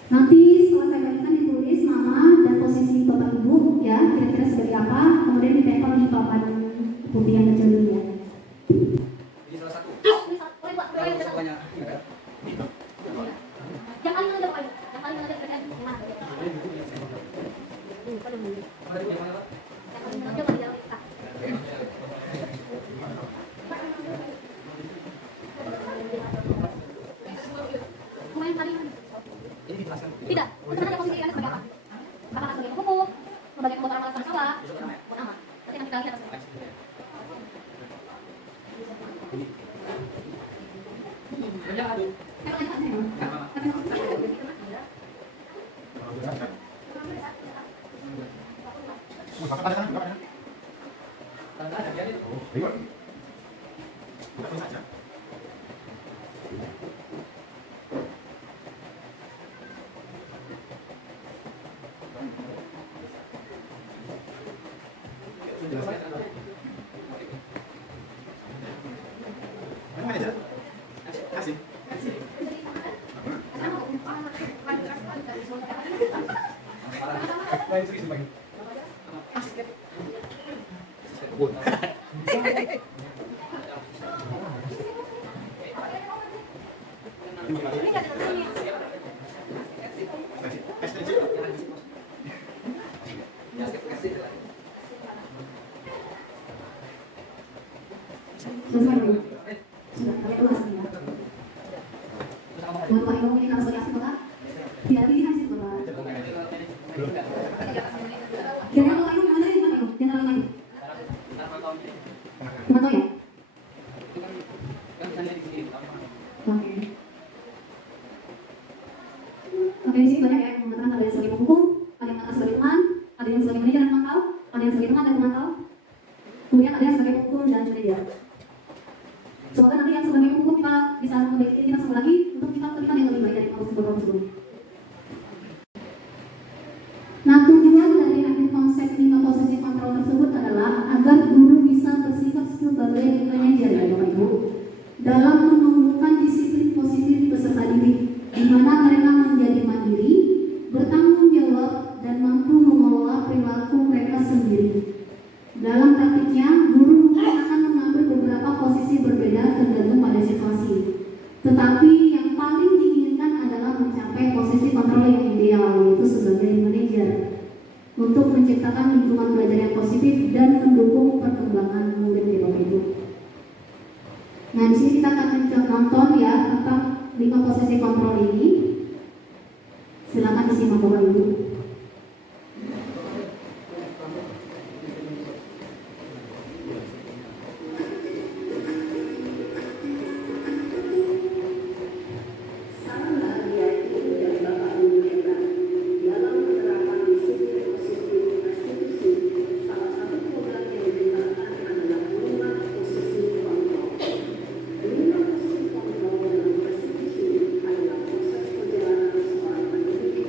Nanti setelah saya berikan ditulis nama dan posisi Bapak Ibu ya, kira-kira sebagai apa, kemudian ditempel di papan putih yang kecil dulu ya. Ini salah satu. Yang paling ada Bapak Ibu, yang paling ada PN mana? Tidak, sebenarnya posisi Anda sebagai apa? Apakah sebagai penghukum, sebagai pembuat orang merasa bersalah, bukan apa? Nanti kita lihat hasilnya. Oke, di sini banyak ya yang mengatakan ada yang sebagai penghukum, ada yang mengatakan sebagai teman, ada yang sebagai manajer dan pemantau, ada yang sebagai teman dan pemantau, kemudian ada yang sebagai penghukum dan manajer. Semoga nanti yang sebagai penghukum kita bisa memperbaiki diri kita semua lagi untuk kita berikan yang lebih baik dari posisi sebelumnya. Nah, tujuan dari akhir konsep 5 posisi kontrol tersebut adalah agar guru bisa bersikap sebagai manajer ya Bapak Ibu dalam menumbuhkan disiplin positif peserta didik, di mana mereka menjadi mandiri, bertanggung jawab, dan mampu mengelola perilaku mereka sendiri. Dalam praktiknya, guru mungkin akan mengambil beberapa posisi berbeda tergantung pada situasi. Tetapi yang paling diinginkan adalah mencapai posisi kontrol yang ideal, yaitu sebagai manajer, untuk menciptakan lingkungan belajar yang positif dan mendukung perkembangan murid di Bapak Ibu. Nah, di sini kita akan nonton ya tentang 5 posisi kontrol ini. Silakan disimak Bapak Ibu. Proses perjalanan seorang pendidik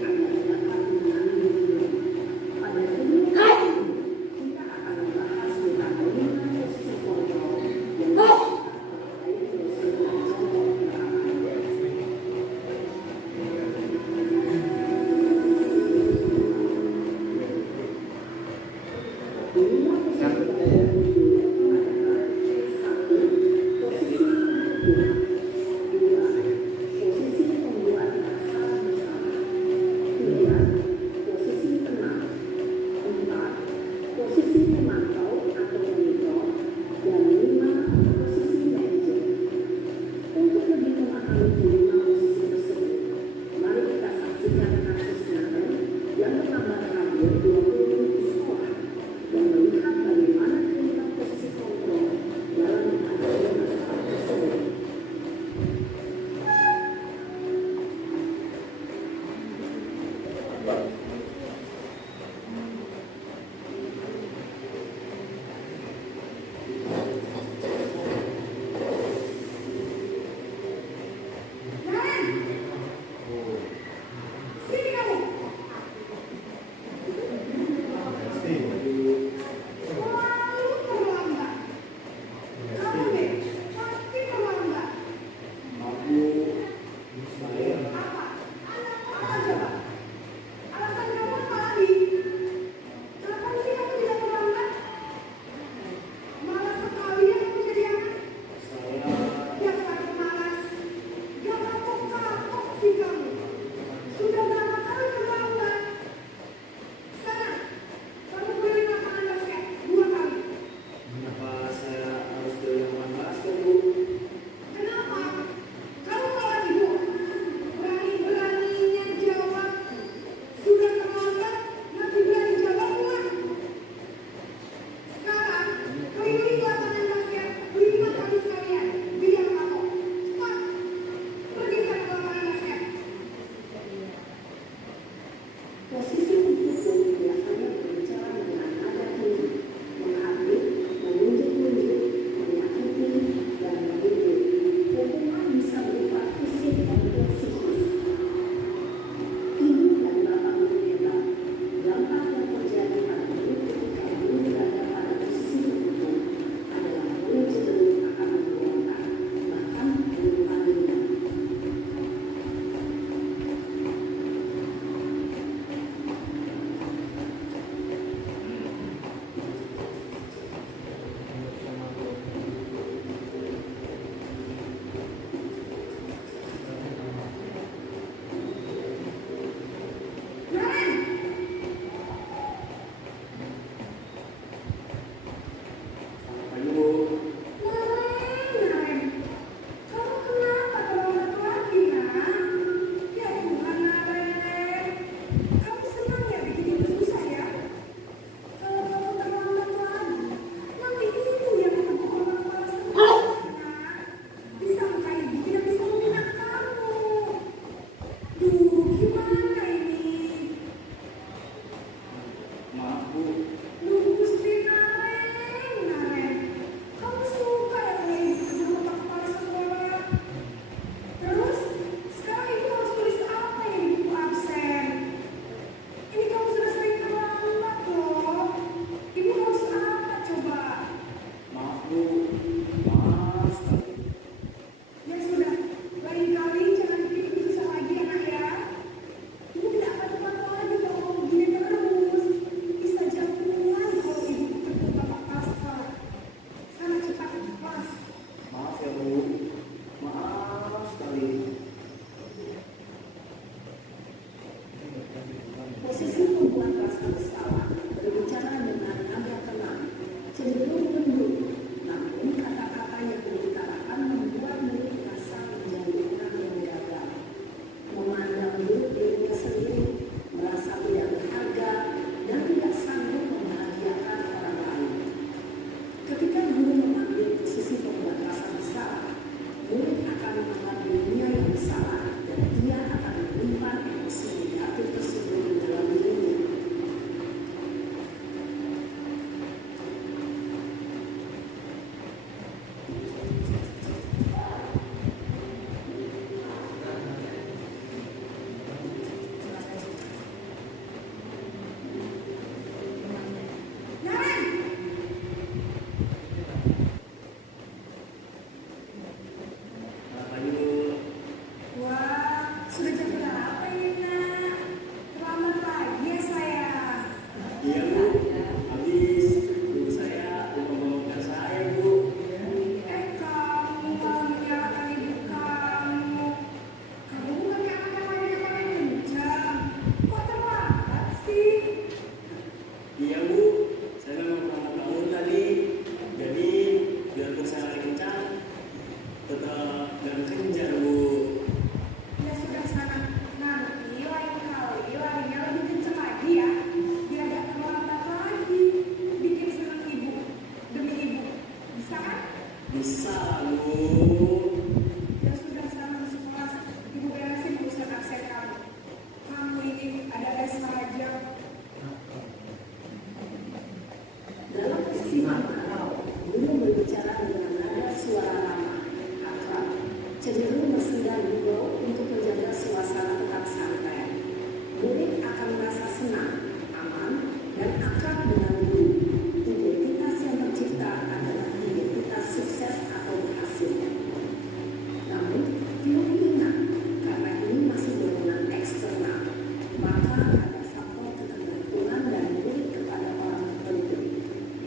maka ada faktor ketergantungan dan murid kepada orang tertentu.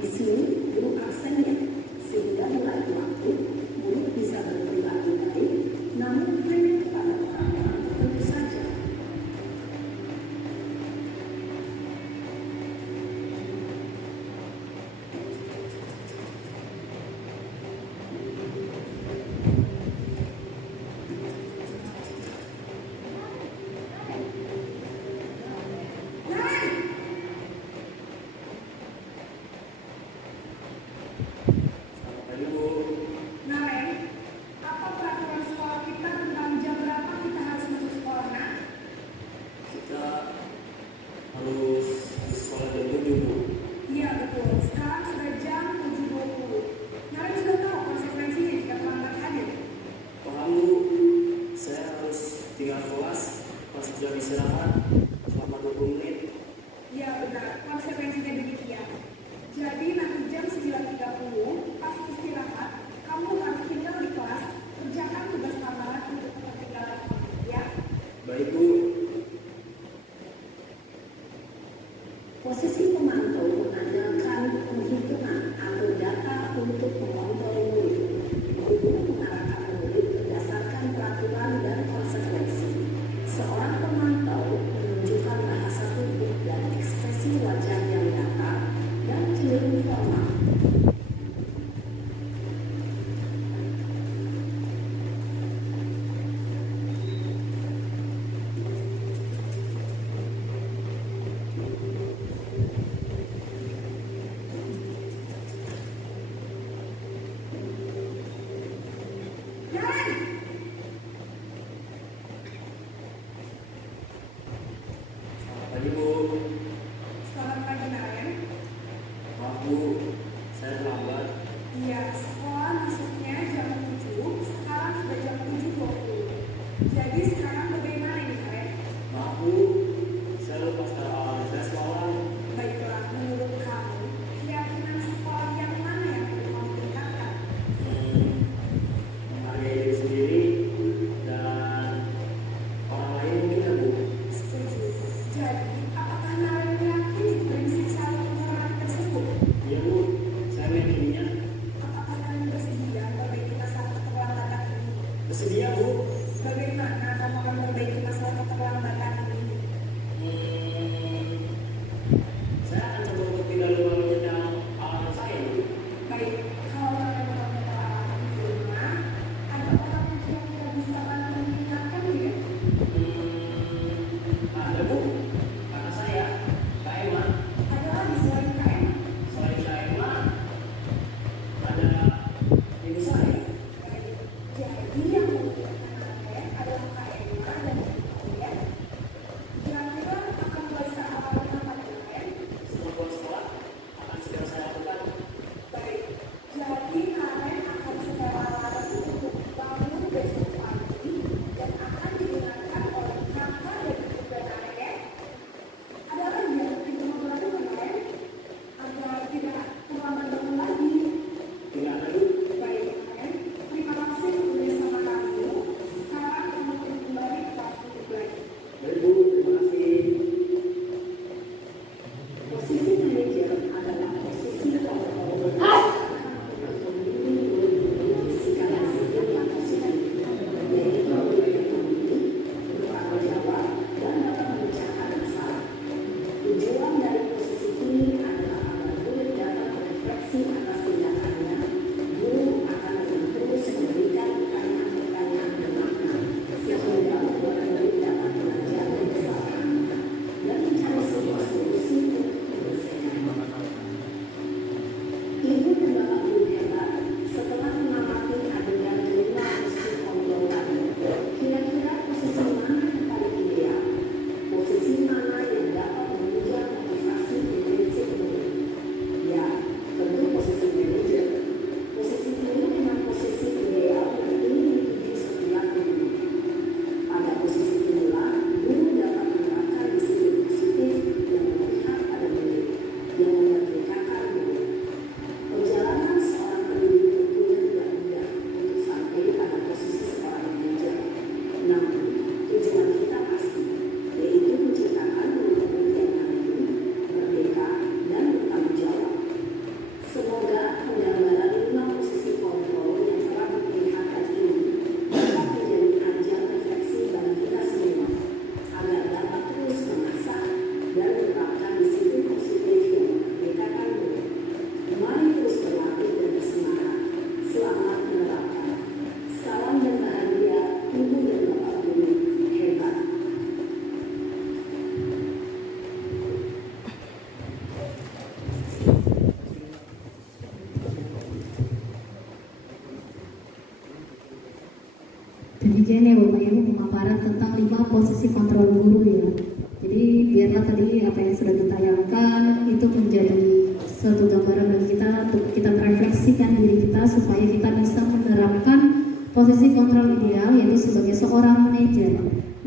Di sini guru absennya, sehingga di lain waktu murid bisa berperilaku baik, namun hanya kepada orang-orang tertentu saja. Selamat pagi Bu. Naren, apa peraturan sekolah kita tentang jam berapa kita harus masuk sekolah, nak? Kita harus di sekolah jam 7 Bu. Iya betul, sekarang sudah jam 7.20. Naren sudah tahu konsekuensinya jika terlambat hadir. Paham Bu, saya harus tinggal kelas pas jam istirahat selama 20 menit. Iya benar, konsekuensinya demikian. Jadi nanti jam 9.30 pas istirahat, kamu harus tinggal di kelas, kerjakan tugas tambahan untuk ketertinggalan kamu, ya. Baik Bu. Posisi pemantau mengandalkan penghitungan atau data untuk mengontrol murid. Guru mengarahkan murid berdasarkan peraturan dan konsekuensi. Seorang pemantau menunjukkan bahasa tubuh dan ekspresi wajah yang datar dan cenderung formal. Selamat pagi Bu. Selamat pagi, Naren. Maaf Bu, saya terlambat. Iya, sekolah masuknya jam 7, sekarang sudah jam 7.20. Jadi sekarang bagaimana ini, Naren? Maaf Bu, saya lupa setelah saya semalam. Baiklah, menurut kamu, keyakinan sekolah yang mana yang perlu kamu tingkatkan? Menghargai diri sendiri dan orang lain mungkin ya Bu. Setuju. Jadi, apakah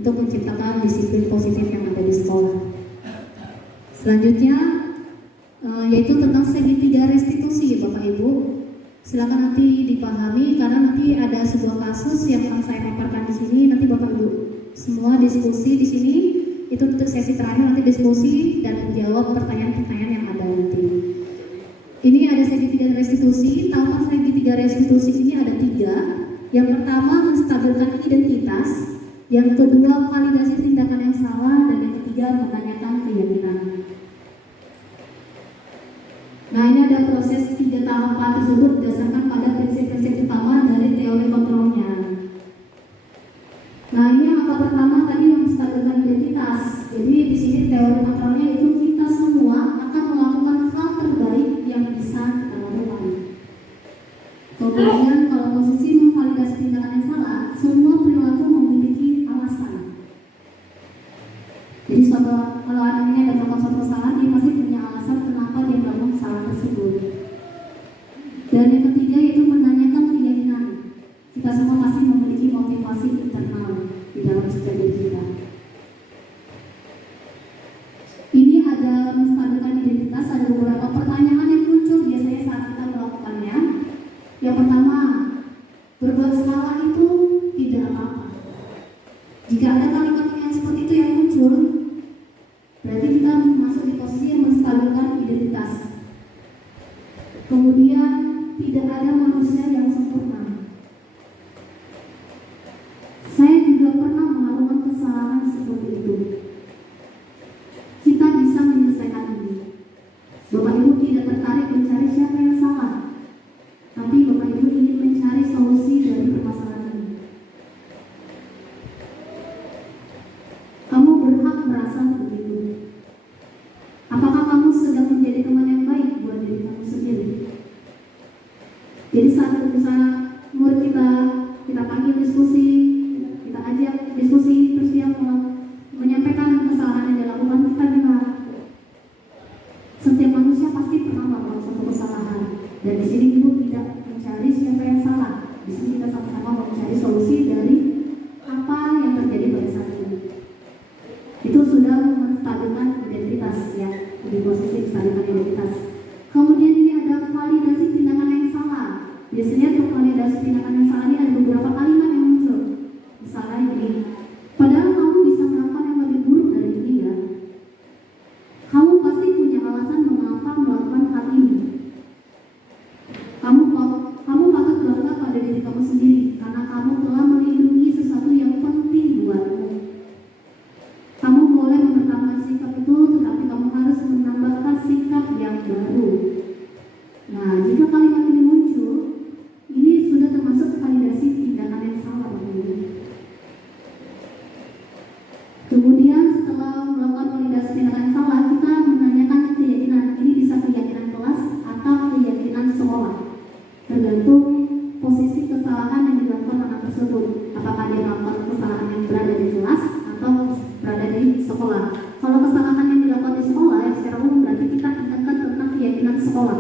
untuk menciptakan disiplin positif yang ada di sekolah. Selanjutnya yaitu tentang segitiga restitusi, Bapak Ibu. Silakan nanti dipahami karena nanti ada sebuah kasus yang akan saya paparkan di sini. Nanti Bapak Ibu semua diskusi di sini. Itu untuk sesi terakhir, nanti diskusi dan menjawab pertanyaan-pertanyaan yang ada nanti. Ini ada segitiga restitusi. Tahapan segitiga restitusi ini ada 3. Yang pertama menstabilkan identitas, yang kedua validasi tindakan yang salah, dan yang ketiga menanyakan keyakinan. Nah, ini ada proses 3 tahapan tersebut berdasarkan pada prinsip-prinsip utama dari teori kontrolnya. Nah, ini yang angka pertama tadi menstabilkan identitas. Jadi di sini teori kontrolnya itu kita semua akan melakukan hal terbaik yang bisa kita lakukan. Kemudian kalau posisi memvalidasi tindakan yang salah, semua perilaku memiliki alasan. Jadi kalau anak ini ada melakukan suatu kesalahan, dia pasti punya alasan kenapa dia melakukan kesalahan tersebut. Dan yang ketiga yaitu menanyakan keyakinan. Kita semua pasti memiliki motivasi internal di dalam setiap diri kita. Ini ada menstabilkan identitas, ada beberapa pertanyaan yang muncul biasanya saat kita melakukannya. Yang pertama, berbuat salah itu tidak apa-apa. Jika ada kalimat yang seperti itu yang muncul, berarti kita masuk di posisi yang menstabilkan identitas. Kemudian, tidak ada manusia yang sempurna. Saya juga pernah melakukan kesalahan seperti itu. Kita bisa menyelesaikan ini. Bapak Ibu tidak tertarik mencari siapa yang salah, tapi Bapak Ibu ingin mencari solusi dari permasalahan ini. Kamu berhak merasa begitu. Apakah kamu sedang menjadi teman yang baik buat diri kamu sendiri? Jadi saat misalnya murid kita panggil diskusi, kita ajak diskusi, terus dia menyampaikan kesalahan yang dilakukan, kita bilang setiap manusia pasti pernah melakukan suatu kesalahan. Dan di sini Ibu tidak mencari siapa yang salah. Di sini kita sama-sama mencari solusi dari apa yang terjadi pada saat ini. Itu sudah menstabilkan identitas ya, di posisi menstabilkan identitas. Kemudian ini ada validasi tindakan yang salah. Biasanya untuk validasi tindakan yang salah ini ada beberapa kalimat yang muncul. Misalnya ini, padahal kamu bisa melakukan yang lebih buruk dari ini ya. Kamu pasti punya alasan mengapa melakukan hal ini. Kamu patut bangga pada diri kamu sendiri karena kamu telah melindungi sesuatu yang penting buatmu. Kamu boleh mempertahankan sikap itu, tetapi kamu harus menambahkan sikap yang baru. Nah, jika kalimat ini muncul, ini sudah termasuk validasi tindakan yang salah. Kemudian setelah melakukan validasi tindakan yang salah, kita menanyakan keyakinan. Ini bisa keyakinan kelas atau keyakinan sekolah. Tergantung posisi kesalahan yang dilakukan anak tersebut. Apakah dia melakukan kesalahan yang berada di kelas atau berada di sekolah. Kalau kesalahan yang dilakukan di sekolah, yang secara umum berarti kita ingatkan tentang keyakinan sekolah.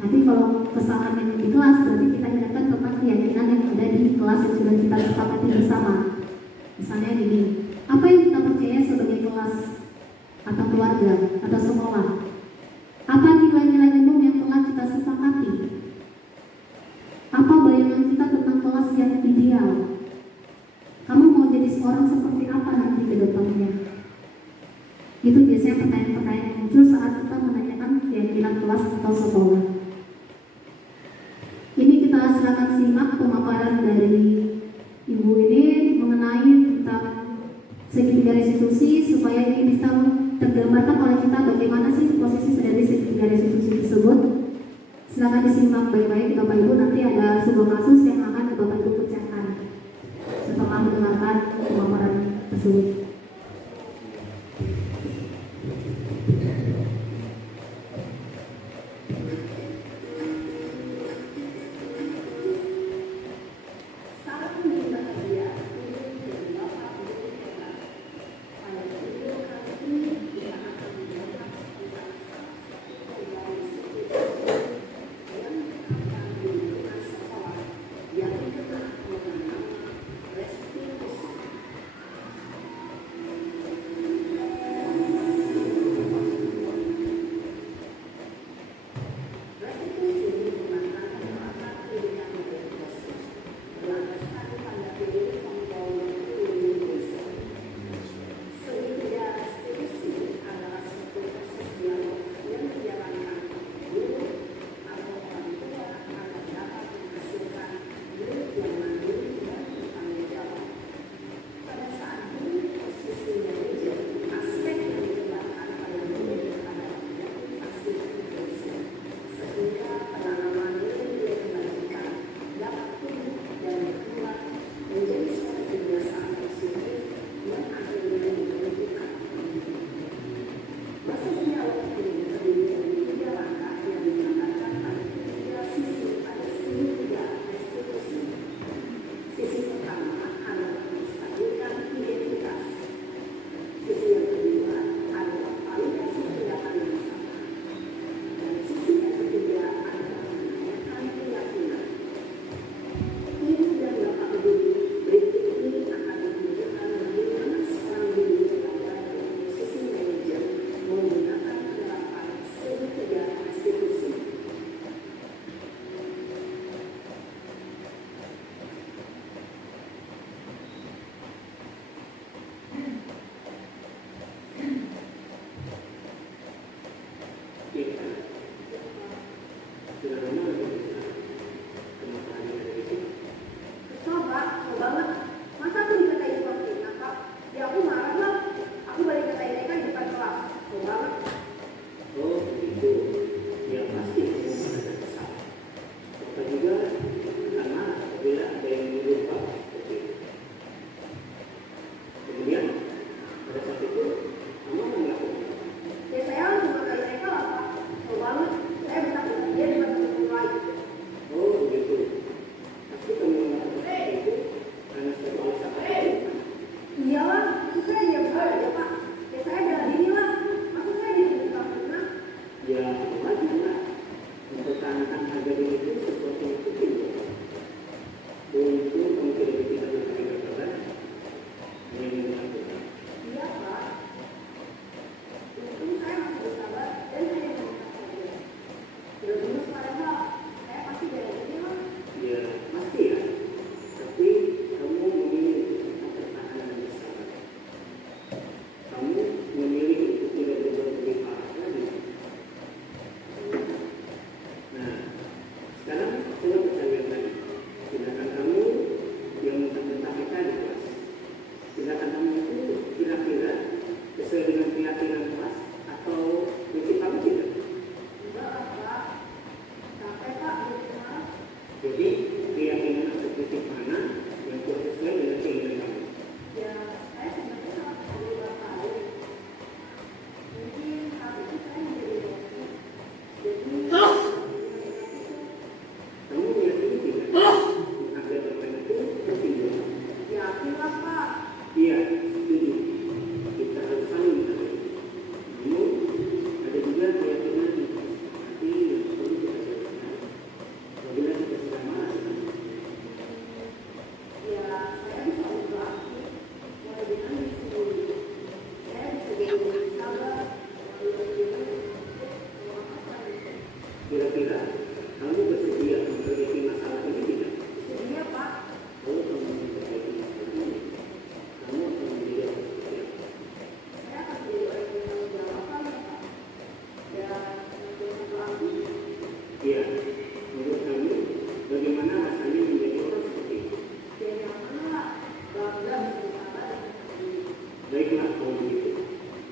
Nanti kalau kesalahan yang di kelas, berarti kita ingatkan tentang keyakinan yang ada di kelas yang sudah kita sepakati bersama. Misalnya gini, apa yang kita percaya sebagai kelas atau keluarga atau sekolah? Apa nilai-nilai umum yang telah kita sepakati? Apa bayangan kita tentang kelas yang ideal? Kamu mau jadi seorang seperti apa nanti ke depannya? Itu biasanya pertanyaan-pertanyaan yang muncul saat kita menanyakan keyakinan kelas atau sekolah. Ini kita silakan simak pemaparan dari Ibu ini mengenai tentang segitiga restitusi supaya ini bisa tergambarkan oleh kita bagaimana sih posisi dari segitiga restitusi tersebut. Silakan disimak baik-baik Bapak Ibu, nanti ada sebuah kasus yang akan Bapak Ibu pecahkan setelah mendengarkan pemaparan tersebut.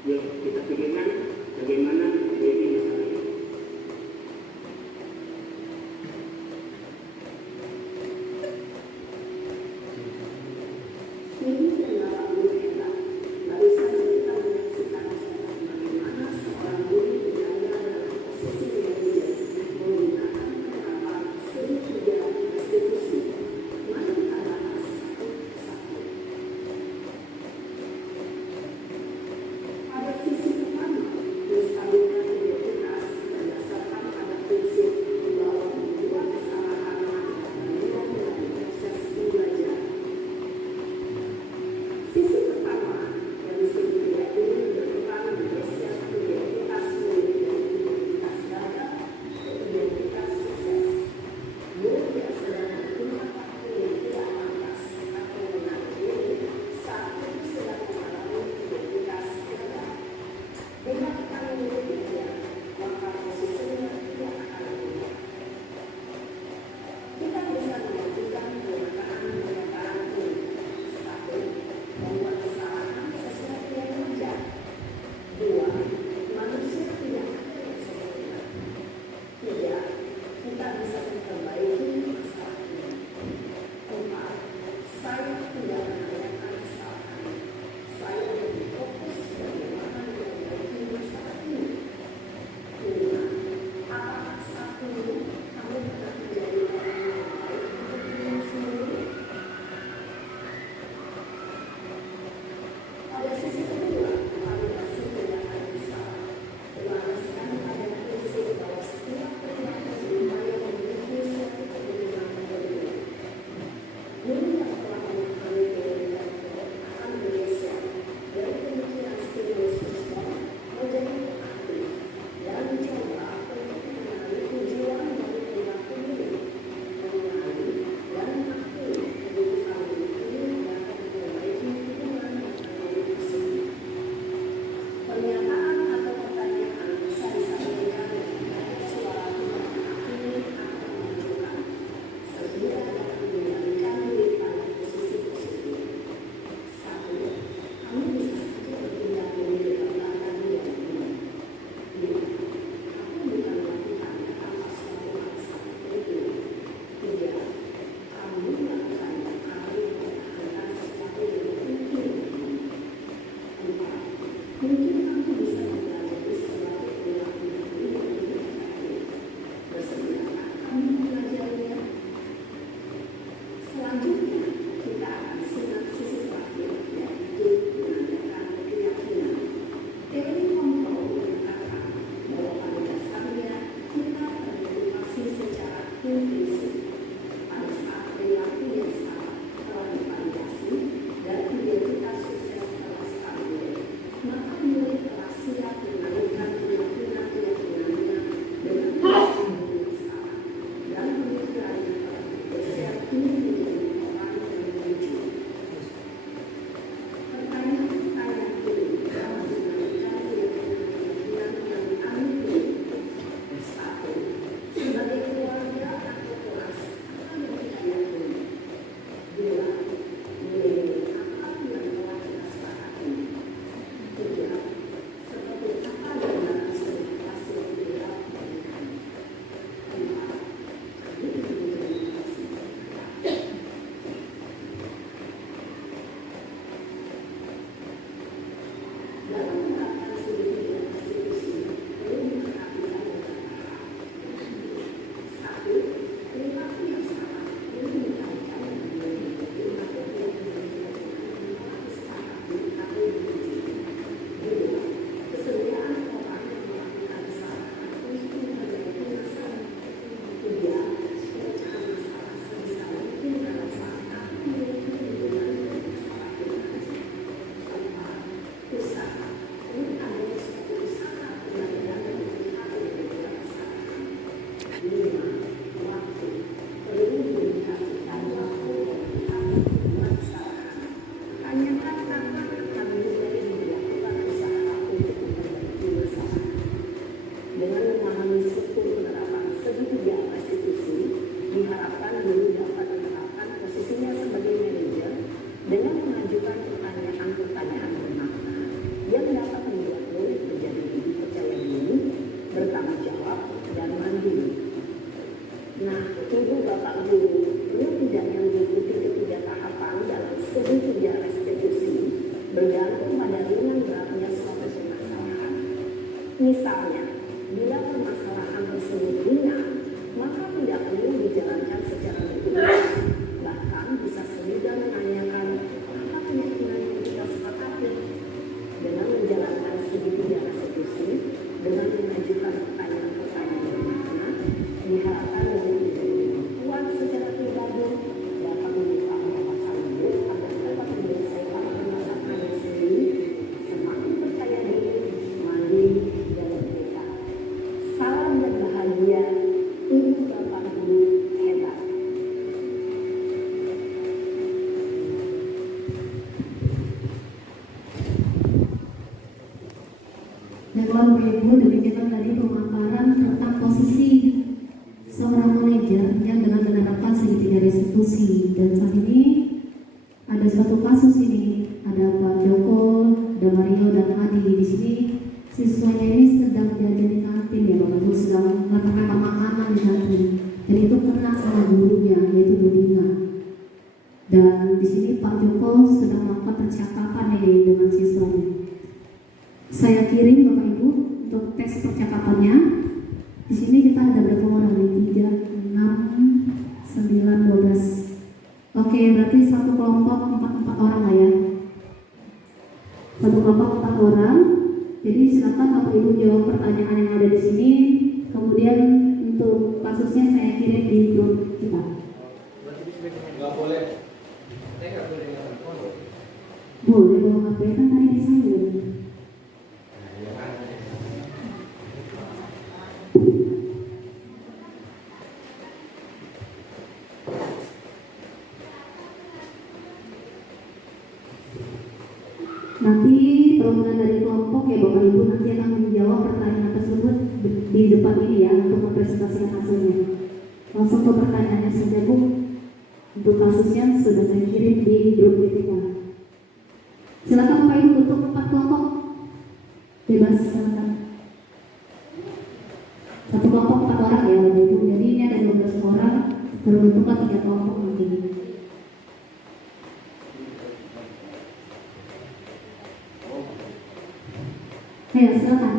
Yuk kita pikirkan bagaimana menjadi masalah ini. Ini adalah guru hebat. Baru saja kita menyaksikan bagaimana seorang guru berada dalam posisi manajer menggunakan penerapan segitiga restitusi. Mari kita bahas satu. Pada sisi pertama, menstabilkan identitas berdasarkan pada prinsip bahwa membuat kesalahan adalah bagian dari proses pembelajaran. Sisi pertama yang disebut ini merupakan bergeser identitas murid dari identitas gagal ke identitas sukses. Murid yang sedang menggunakan waktu yang tidak pantas atau menarik diri saat itu sedang mengalami identitas gagal. Dengan kita memilihnya, maka posisinya tidak akan berubah. Kita bisa mengajukan pernyataan ini. Satu, membuat kesalahan sesuatu yang wajar. Dua, manusia tidak ada yang sempurna. Tiga, kita bisa memperbaiki masalah ini. Empat, saya tidak menanyakan kesalahan. Saya lebih fokus bagaimana memperbaiki masalah ini. Lima, apakah saat ini kamu pernah menjadi orang yang baik untuk dirimu sendiri? Pada sisi kedua, validasi tindakan bersalah berlandaskan pada prinsip bahwa setiap perilaku berupaya memiliki suatu kepentingan tertentu. Guru yang telah memahami teori Cantor akan bergeser dari pemikiran stimulus respon menjadi aktif dan mencoba untuk mengenali tujuan dari perilaku ini, mengenali dan mengakui kebutuhan diri dan memperbaiki hubungan dengan diri tersebut. Pernyataan atau pertanyaan bisa disampaikan dengan suara tidak menghakimi atau menunjukkan, sehingga dapat mengendalikan diri pada posisi positif. Satu, kamu bisa saja bertindak lebih dekat belakang dan benar. Dua, kamu bukan melakukannya tanpa suatu alasan tertentu. Tiga, kamu melakukannya karena mempertahankan sesuatu yang mungkin. Empat, mungkin kamu bisa mempelajari suatu perilaku baru yang lebih efektif. Bersediakah kamu mempelajarinya? Selanjutnya, kita akan simak sisi terakhir, yaitu menanyakan keyakinan. Teori kontrol mengatakan bahwa pada dasarnya kita termotivasi secara implisit. Pada saat perilaku yang salah telah divalidasi dan identitas sukses telah stabil, maka murid telah siap mengalihkan keyakinan-keyakinannya dengan perilaku yang salah dan pemikirannya telah bergeser ini menjadi orang yang menuju. Pertanyaan-pertanyaan ini dapat mengalihkan keyakinan-keyakinan yang diambil. Satu, sebagai keluarga atau kelas, apa yang kita yakini? Dua, nilai apa yang telah kita sepakati? Tiga, seperti apa gambaran soliditas yang ideal bagi kami? Empat, kami ingin menjadi orang seperti apa? Dalam menerapkan segitiga restitusi, perlu memperhatikan beberapa hal. Satu, perilaku yang salah perlu dikaitkan dengan perilaku yang demikian telah disepakati atau diuji. Dua, kesediaan orang yang melakukan kesalahan untuk memperbaiki masalah. Tiga, pecahan masalah sebisa mungkin relevan atau memiliki hubungan dengan masalah yang ada. Empat, usaha Misalnya, bila permasalahan tersebut ringan, maka tidak perlu dijalankan secara berturut. Bahkan bisa semudah menanyakan apa keyakinan yang kita sepakati. Dengan menjalankan studi pidana eksekusi, dengan mengajukan pertanyaan-pertanyaan bermakna, diharapkan dengan menjadi kuat secara pribadi dapat membuka wawasan hidup agar dapat menyelesaikan permasalahan sendiri, semakin percaya diri, mandiri, dan merdeka. Salam berbahagia, Ibu Bapak Guru hebat. Baiklah Bapak Ibu, demikian tadi pemaparan tentang posisi seorang manajer yang dengan menerapkan segitiga restitusi. Dan saat ini ada suatu kasus ini, ada Pak Joko, ada Mario dan Adi di sini. Siswanya ini sedang belajar di kantin ya Bapak Ibu, sedang melakukan makanan di kantin. Dan itu kena sama gurunya, yaitu Bu Dina. Dan di sini Pak Joko sedang melakukan percakapan ini dengan siswanya. Saya kirim Bapak Ibu untuk tes percakapannya. Di sini kita ada berapa orang nih? 3, 6, 9, 12. Oke, berarti satu kelompok 4 orang lah ya. Satu kelompok 4 orang. Jadi silakan Bapak Ibu jawab pertanyaan yang ada di sini. Kemudian untuk kasusnya saya kirim di grup kita. Nggak boleh. Saya nggak boleh. Boleh bawa HP kan tadi disambung. Nanti perwakilan dari kelompok ya Bapak Ibu nanti akan menjawab pertanyaan tersebut di depan ini ya untuk mempresentasikan hasilnya. Langsung ke pertanyaannya saja Bu. Untuk kasusnya sudah saya kirim di grup BTK. Silakan Bapak Ibu untuk 4 kelompok. Bebas silakan. Satu kelompok 4 orang ya Bapak Ibu. Jadi ini ada 12 orang terbentuklah 3 kelompok nanti. Ayo silakan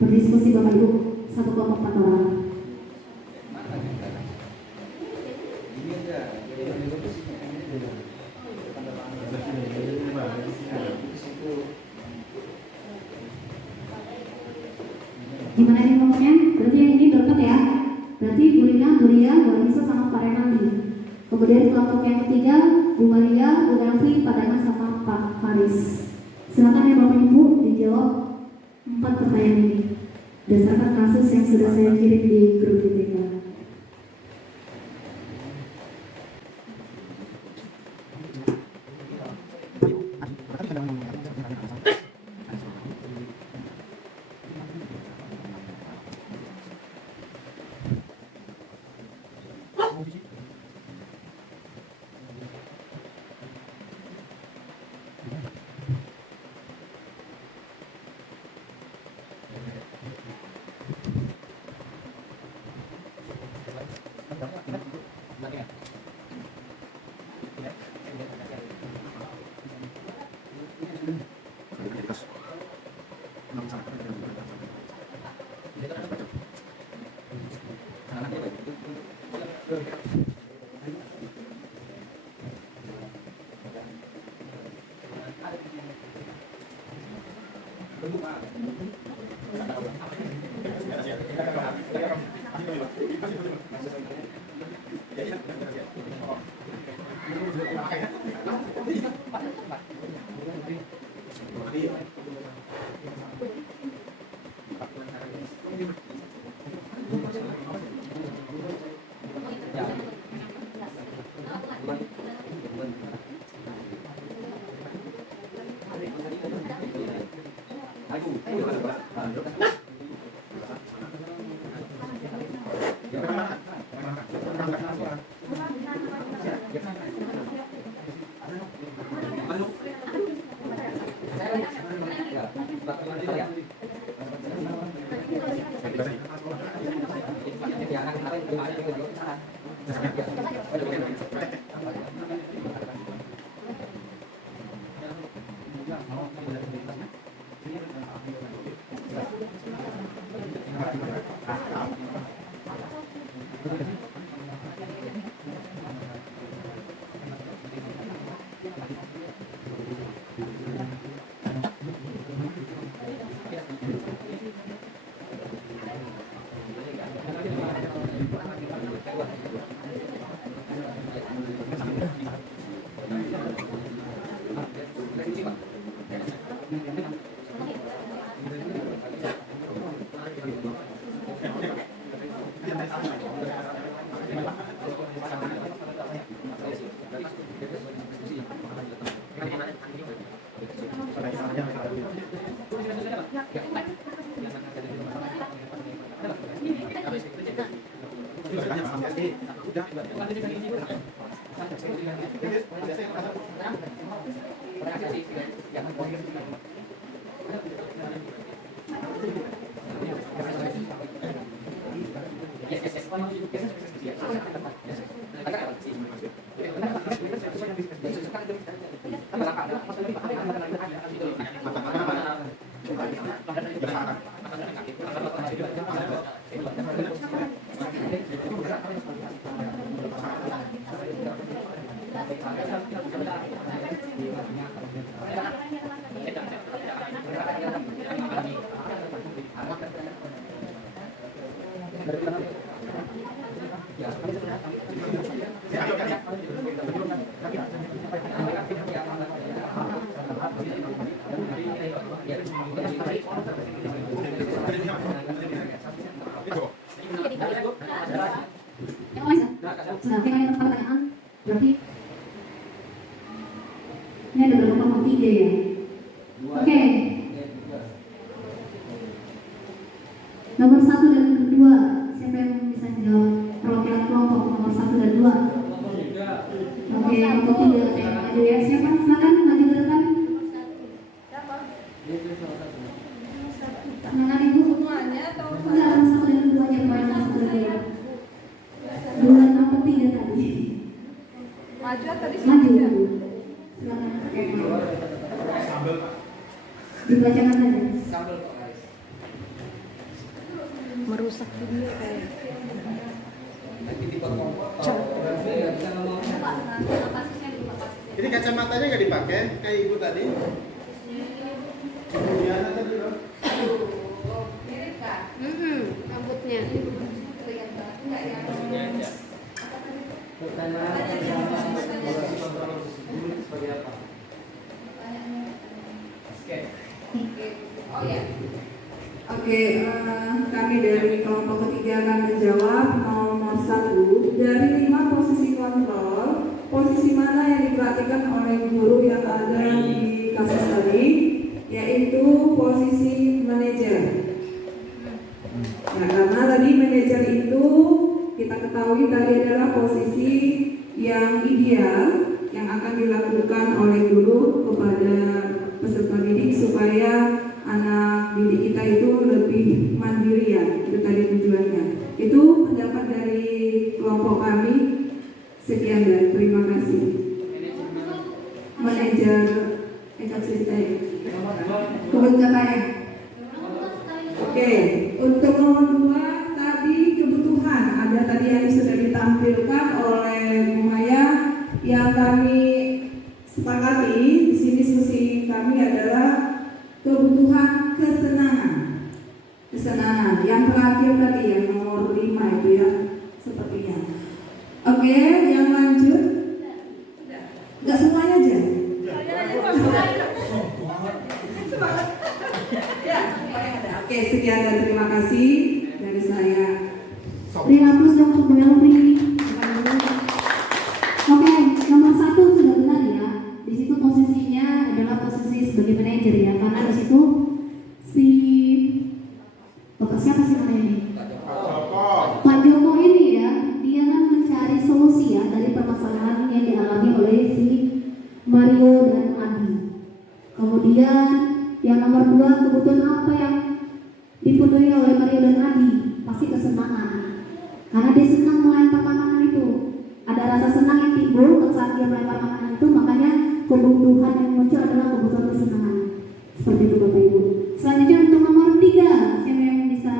berdiskusi Bapak Ibu, satu kelompok 4 orang. Gimana ini kelompoknya? Berarti yang ini dapat ya. Berarti Bu Lina, Bu Ria, Bu Anissa sama Pak Renaldi. Kemudian kelompok yang ketiga Bu Maria, Bu Elvi, Pak Dana sama Pak Faris. Silakan ya Bapak Ibu dijawab 4 pertanyaan ini berdasarkan kasus yang sudah saya kirim di grup BTK. Nah, yang pertanyaan berarti ini ada berapa kelompok 3 ya? Oke. Nomor 1 dan 2, siapa yang bisa jawab perwakilan kelompok nomor 1 dan 2? Oke, kelompok 3 yang maju ya. Siapa? Silakan maju ke depan. Tangan ibu. Semuanya atau Enggak, nomor 1 dan 2 aja, nomor 1 dan 2. 2 nomor 3 tadi. maju tadi Maju. sudah. Silakan pakai mic. Dibacakan saja. Merusak video kayak. Ini kacamatanya nggak dipakai kayak ibu tadi? Diana tadi loh. Mirip kan? Rambutnya. Oh ya. Oke, kami dari kelompok ketiga akan menjawab nomor 1. Dari 5 posisi kontrol, posisi mana yang diperhatikan oleh guru yang ada di kasus tadi, yaitu posisi manajer. Nah, karena tadi manajer itu kita ketahui tadi adalah posisi yang ideal yang akan dilakukan oleh guru kepada peserta didik supaya anak didik kita itu lebih mandiri ya, itu tadi tujuannya. Itu pendapat dari kelompok kami. Sekian dan terima kasih. Manajer cerita ya. Kebetulan. Oke, untuk nomor 2 tadi kebutuhan ada tadi yang sudah ditampilkan oleh Bu Maya yang kami sepakati di sini diskusi kami adalah kebutuhan kesenangan. Yang terakhir tadi yang nomor 5 itu ya sepertinya. Oke, yang lanjut. Enggak semuanya aja. Oke, sekian dan terima kasih dari saya. Terima kasih untuk Melvi. Oke, nomor 1 sudah benar ya. Di situ posisinya adalah posisi sebagai manajer ya, karena di situ si Bapak siapa sih namanya ini? Pak Joko ini ya, dia kan mencari solusi ya dari permasalahan yang dialami oleh si Mario dan Adi. Kemudian yang nomor 2, kebutuhan apa yang dipenuhi oleh Mario dan Adi? Pasti kesenangan. Karena dia senang melempar makanan itu. Ada rasa senang yang timbul saat dia melempar makanan itu, makanya kebutuhan yang muncul adalah kebutuhan kesenangan. Seperti itu Bapak Ibu. Selanjutnya untuk nomor 3, siapa yang bisa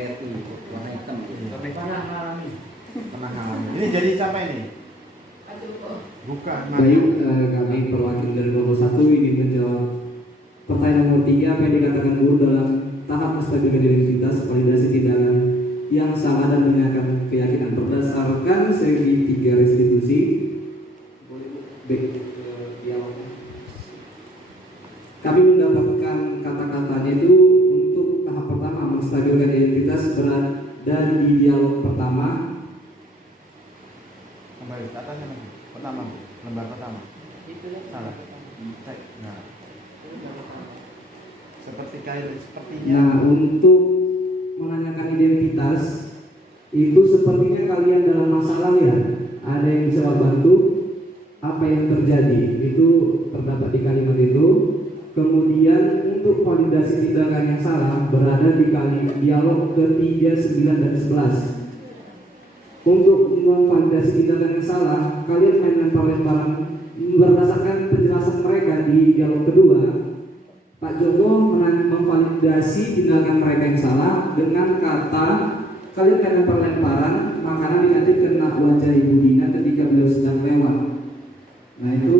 KRI warna hitam. Pernah alami. Ini jadi siapa ini? Bukan. Baik, kami perwakilan dari nomor 1 ingin menjawab pertanyaan nomor 3 apa yang dikatakan guru dalam tahap menstabilkan identitas validasi tindakan yang salah dan menanyakan keyakinan berdasarkan segi 3 restitusi. Kami mendapatkan kata-katanya itu untuk tahap pertama menstabilkan identitas berada di dialog pertama. Kembali ke atasnya lagi. Pertama, lembar pertama. Itu Salah. Nah, sepertinya. Nah, untuk menanyakan identitas itu sepertinya kalian dalam masalah ya. Ada yang bisa bantu apa yang terjadi itu terdapat di kalimat itu. Kemudian untuk validasi tindakan yang salah berada di dialog ke-3, 9, dan 11. Untuk memvalidasi tindakan yang salah, kalian main lempar-lemparan berdasarkan penjelasan mereka di dialog kedua. Pak Joko memvalidasi tindakan mereka yang salah dengan kata kalian main lempar-lemparan makanan nanti kena wajah Ibu Dina ketika beliau sedang lewat. Nah itu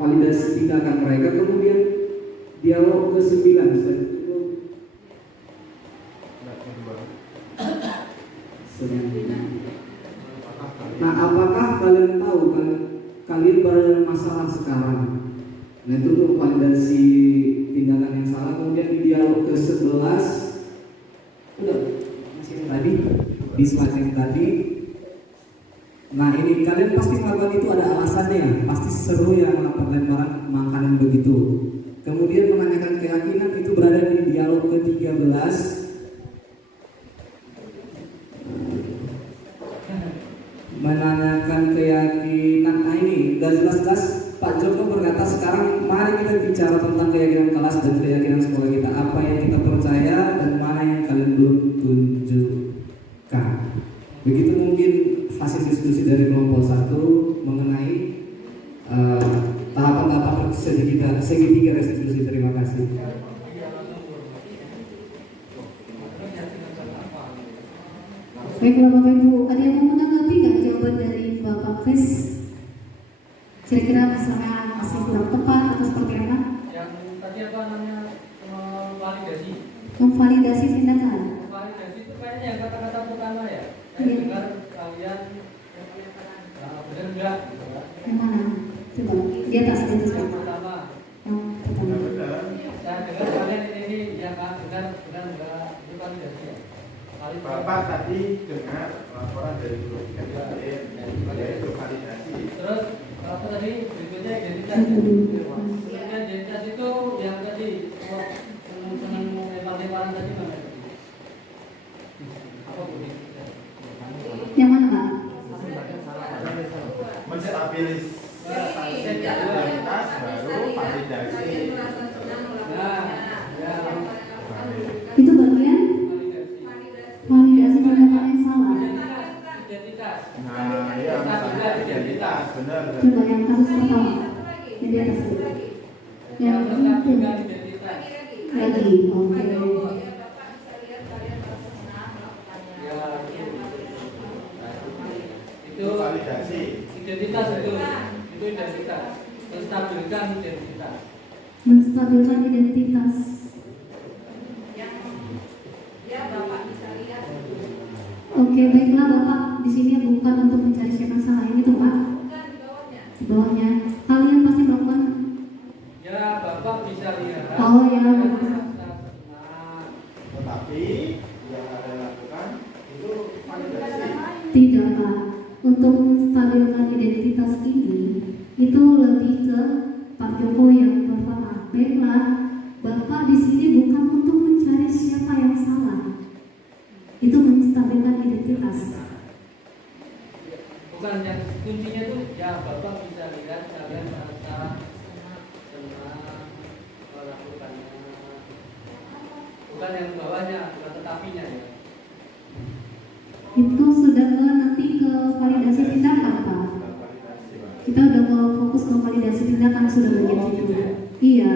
validasi tindakan mereka. Kemudian dialog ke-9 Nah, apakah kalian tahu kalian berada dalam masalah sekarang? Nah, itu untuk validasi tindakan yang salah. Kemudian di dialog ke-11 udah masih yang tadi di slide yang tadi. Nah, ini kalian pasti melakukan itu ada alasannya, pasti seru ya lempar-lemparan makanan begitu. Kemudian menanyakan keyakinan itu berada di dialog ke-13. Menanyakan keyakinan, nah ini udah jelas-jelas Pak Joko berkata sekarang mari kita bicara tentang keyakinan kelas dan keyakinan sekolah kita, apa yang kita percaya dan mana yang kalian belum tunjukkan. Begitu mungkin hasil diskusi dari kelompok 1 mengenai tahapan-tahapan segi 3 restitusi. Terima kasih. Baiklah Bapak Ibu, ada yang mau menanggapi nggak jawaban dari Bapak Kris? Kira-kira misalnya masih kurang tepat atau seperti apa? yang tadi apa namanya validasi. Memvalidasi tindakan. Validasi itu kayaknya yang kata-kata pertama ya. Saya Iya. dengar kalian benar enggak? Gitu, ya. Yang mana? Coba di atas. Yang pertama. Yang pertama. Saya dengar kalian ini ya kan benar enggak? Itu validasi ya. Bapak tadi dengar laporan dari guru yaitu validasi. Terus apa tadi berikutnya identitas. Berikutnya identitas itu yang tadi senang lempar-lemparan tadi mana? Apa bu? Yang mana Pak? Menstabilis identitas baru validasi. Itu bagian validasi tindakan yang salah. Identitas. Nah, iya misalnya identitas, benar. Coba yang kasus pertama yang di atas itu. Yang itu Identitas. lagi. Oke. Itu validasi. Identitas itu identitas. Menstabilkan identitas. Menstabilkan identitas. Oke, baiklah Bapak. Di sini bukan untuk mencari siapa yang salah, ini tuh Pak. Di bawahnya. Kalian pasti melakukan. Ya, Bapak bisa lihat. Oh ya. Tetapi yang ada lakukan itu validasi. Tidak Pak. Untuk menstabilkan identitas ini itu lebih ke Pak Joko yang pertama. Baiklah, Bapak di sini bukan untuk mencari siapa yang salah. Itu menstabilkan identitas. Bukan yang kuncinya tuh ya Bapak bisa lihat kalian merasa senang melakukannya. Bukan yang bawahnya, bukan tetapinya ya. Itu sudah ke nanti ke validasi tindakan Pak. Kita udah mau fokus ke validasi tindakan sudah bagian situ. Iya.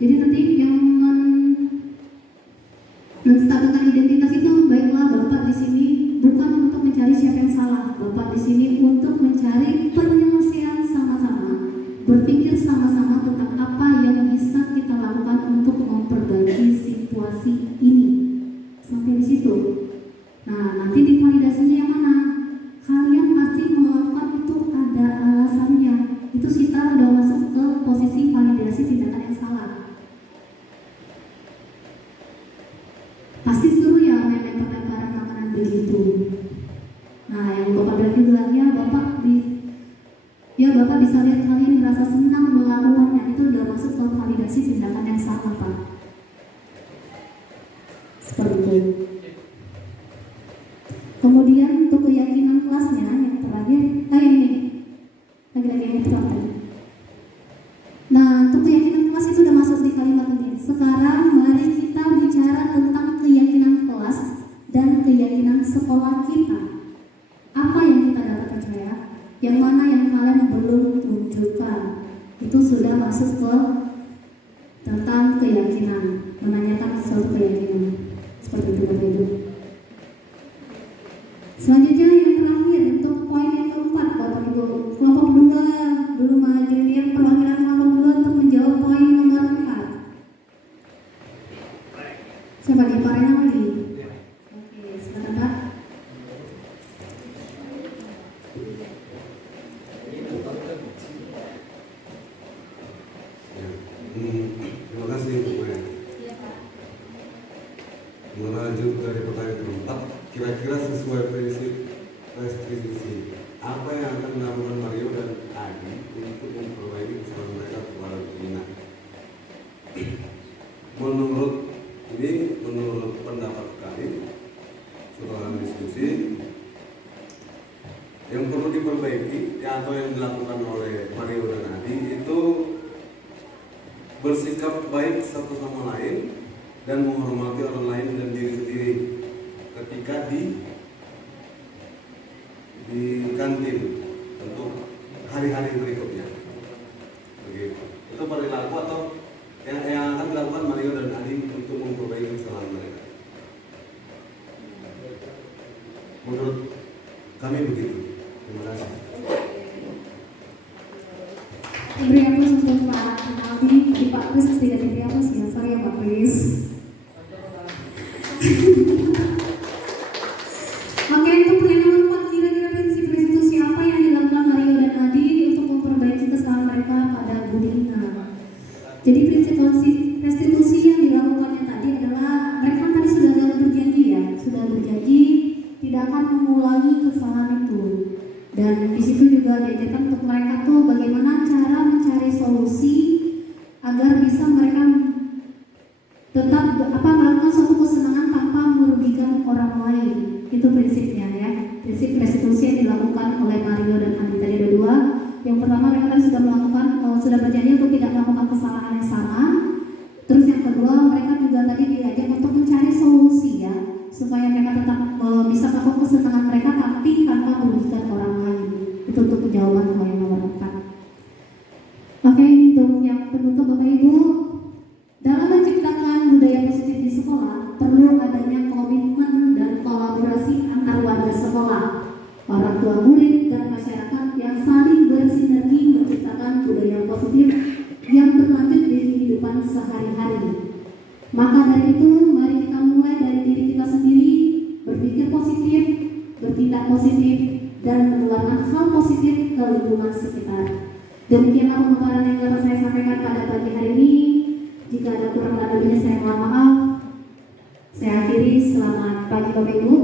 Jadi nanti yang menstabilkan identitas itu baiklah memvalidasi tindakan yang sama, Pak. Seperti itu. Kemudian untuk keyakinan kelasnya yang terakhir, ini lagi-lagi yang terakhir. Nah, untuk keyakinan kelas itu udah masuk di kalimat ini. Sekarang mari kita bicara tentang keyakinan kelas dan keyakinan sekolah kita. Apa yang kita dapat percaya? Yang mana yang kalian belum tunjukkan? Itu sudah masuk ke tentang keyakinan, menanyakan suatu keyakinan. Seperti itu, Bapak Ibu. Selanjutnya yang terakhir untuk poin yang keempat, Bapak Ibu, kelompok 2 belum hadir perwakilan kelompok 2 untuk menjawab poin nomor 4. Siapa nih, Pak Renaldi? Oke, silakan Pak. Terima kasih Bu Maya. Melanjut dari pertanyaan keempat, kira-kira sesuai prinsip restitusi, apa yang akan dilakukan Mario dan Adi untuk memperbaiki kesalahan mereka kepada Tina? Menurut pendapat kami setelah diskusi, yang perlu diperbaiki atau yang dilakukan oleh Mario dan Adi itu bersikap baik satu sama lain dan menghormati orang lain dan diri sendiri ketika di kantin untuk hari-hari berikutnya. Begitu. Itu perilaku atau yang akan dilakukan Mario dan Adi untuk memperbaiki kesalahan mereka. Menurut kami begitu. Terima kasih. Beri aplaus untuk Pak Renaldi. Di Pak Kris tidak diberi aplaus ya, sorry ya Pak Kris. Oke, untuk pertanyaan nomor 4, kira-kira prinsip restitusi apa yang dilakukan Mario dan Adi untuk memperbaiki kesalahan mereka pada Budina? Jadi prinsip restitusi yang dilakukannya tadi adalah mereka tadi sudah ada berjanji ya, sudah berjanji tidak akan mengulangi kesalahan itu. Dan di situ juga diajarkan untuk mereka tuh bagaimana cara mencari solusi agar bisa mereka tetap melakukan suatu kesenangan tanpa merugikan orang lain. Itu prinsipnya ya. Prinsip restitusi yang dilakukan oleh Mario dan Adi tadi ada 2. Yang pertama mereka sudah berjanji untuk tidak melakukan kesalahan yang sama. Terus yang kedua mereka juga tadi diajak untuk mencari solusi ya, supaya mereka tetap bisa melakukan kesenangan mereka tapi tanpa merugikan orang lain. Itu untuk jawaban poin nomor 4. Oke, ini untuk yang penutup Bapak Ibu. Dalam menciptakan budaya positif di sekolah, perlu adanya komitmen dan kolaborasi antar warga sekolah, orang tua murid, dan masyarakat yang saling bersinergi menciptakan budaya positif yang berlanjut di kehidupan sehari-hari. Maka dari itu, mari kita mulai dari diri kita sendiri, berpikir positif, bertindak positif, dan menularkan hal positif ke lingkungan sekitar. Demikianlah pemaparan yang dapat saya sampaikan pada pagi hari ini. Jika ada kurang lebihnya saya mohon maaf. Saya akhiri. Selamat pagi Bapak Ibu.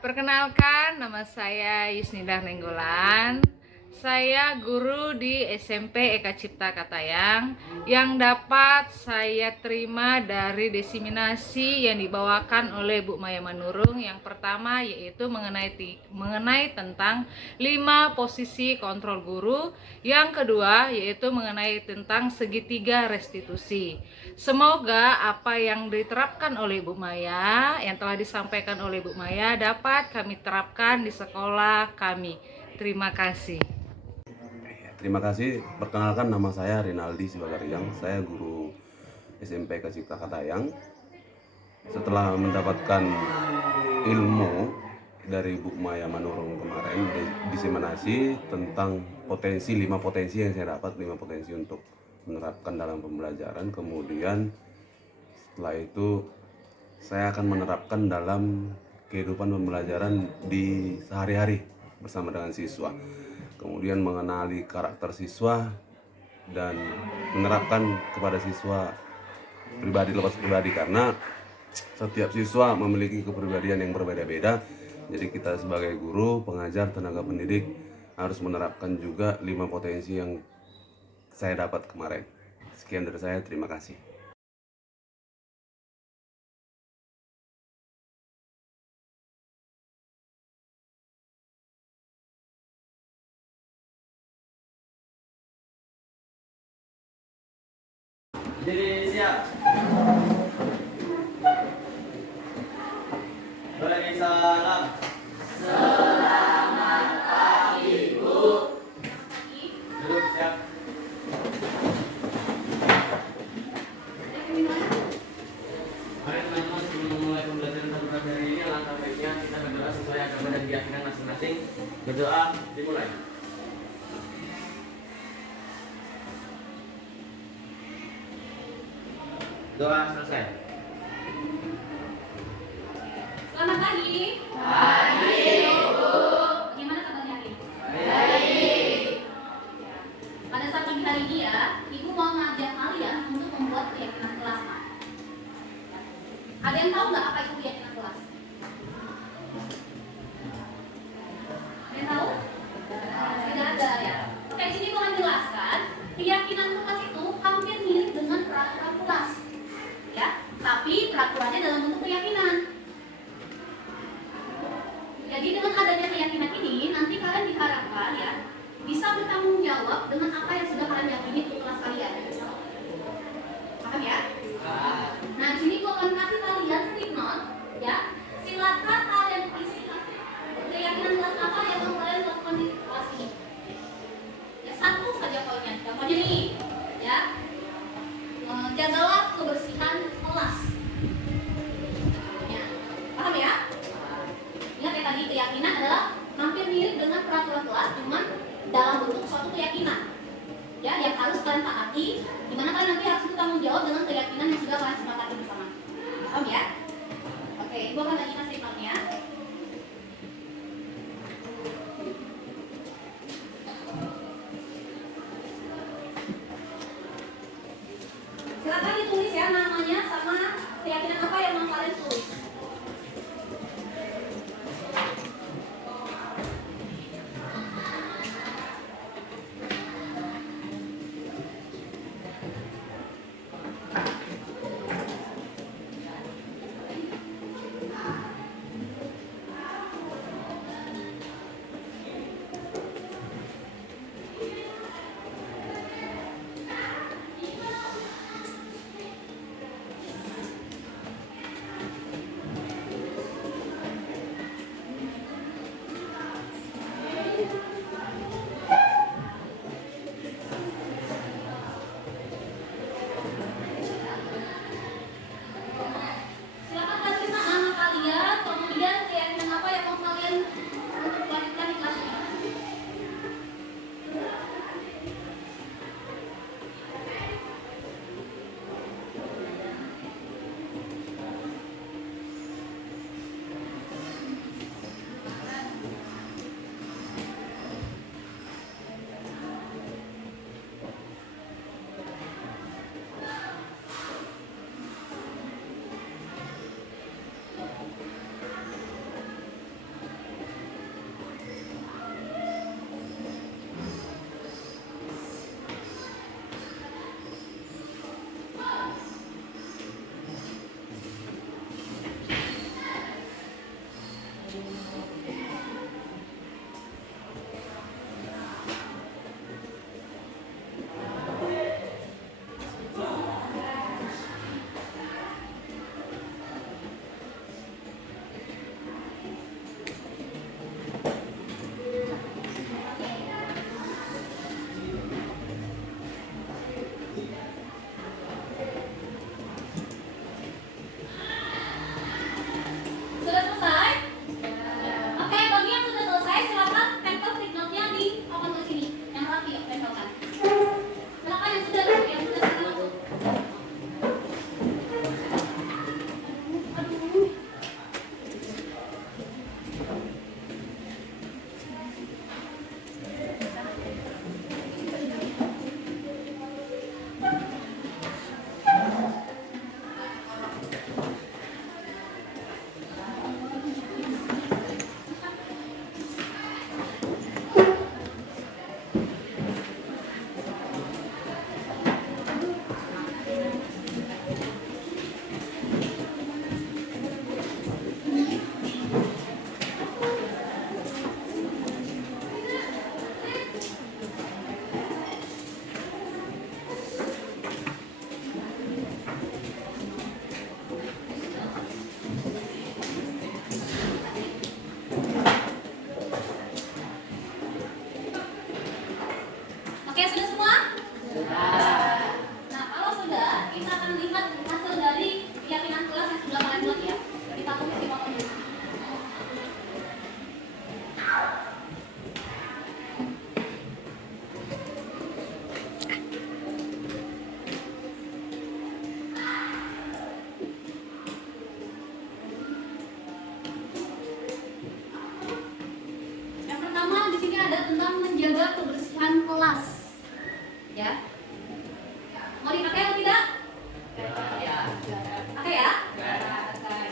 Perkenalkan, nama saya Yusnida Nenggolan. Saya guru di SMP Eka Cipta Katayang yang dapat saya terima dari diseminasi yang dibawakan oleh Bu Maya Manurung. Yang pertama yaitu mengenai tentang 5 posisi kontrol guru. Yang kedua yaitu mengenai tentang segitiga restitusi. Semoga apa yang diterapkan oleh Bu Maya, yang telah disampaikan oleh Bu Maya dapat kami terapkan di sekolah kami. Terima kasih. Terima kasih. Perkenalkan, nama saya Rinaldi Sibagariang. Saya guru SMP Cipta Katayang. Setelah mendapatkan ilmu dari Bu Maya Manurung kemarin, diseminasi tentang 5 potensi yang saya dapat, 5 potensi untuk menerapkan dalam pembelajaran. Kemudian setelah itu saya akan menerapkan dalam kehidupan pembelajaran di sehari-hari bersama dengan siswa. Kemudian mengenali karakter siswa dan menerapkan kepada siswa pribadi lepas pribadi, karena setiap siswa memiliki kepribadian yang berbeda-beda. Jadi kita sebagai guru, pengajar, tenaga pendidik harus menerapkan juga 5 potensi yang saya dapat kemarin. Sekian dari saya, terima kasih. Jadi siap. Bagi salam. Selamat pagi, Bu. Duduk siap. Mari teman-teman, sebelum memulai pembelajaran tentang hari ini, langkah baiknya kita berdoa sesuai agama dan keyakinan masing-masing. Berdoa dimulai. Doa selesai. Selamat pagi. Pagi, Ibu. Bagaimana kabarnya hari ini? Baik. Pada saat pagi hari ini ya, Ibu mau ngajak kalian untuk membuat keyakinan kelas. Ada yang tahu nggak apa itu keyakinan kelas? Ada yang tahu? Tidak ada ya. Oke, di sini Ibu akan jelaskan keyakinan kelas itu hampir mirip dengan peraturan kelas. Ya, tapi peraturannya dalam bentuk keyakinan. Jadi dengan adanya keyakinan ini, nanti kalian diharapkan ya bisa bertanggung jawab dengan apa yang sudah kalian yakini di kelas kalian. Paham ya? Nah, di sini gua akan kasih kalian stick note, ya. Silakan kalian isi keyakinan kelas apa yang mau kalian lakukan di kelas ini. Ya, satu saja poinnya. Contohnya nih, ya. Jagalah kebersihan kelas. Ya. Paham ya? Ingat ya, tadi keyakinan adalah hampir mirip dengan peraturan kelas, cuman dalam bentuk suatu keyakinan. Ya, yang harus kalian taati, di mana kalian nanti harus bertanggung jawab dengan keyakinan yang sudah kalian sepakati bersama. Paham ya? Oke, Ibu akan lagi ngasih note-nya. Silakan ditulis ya namanya sama keyakinan apa yang mau kalian tulis. menjaga kebersihan kelas. Ya. Mau dipakai atau tidak? Ya. Pakai ya? Pakai.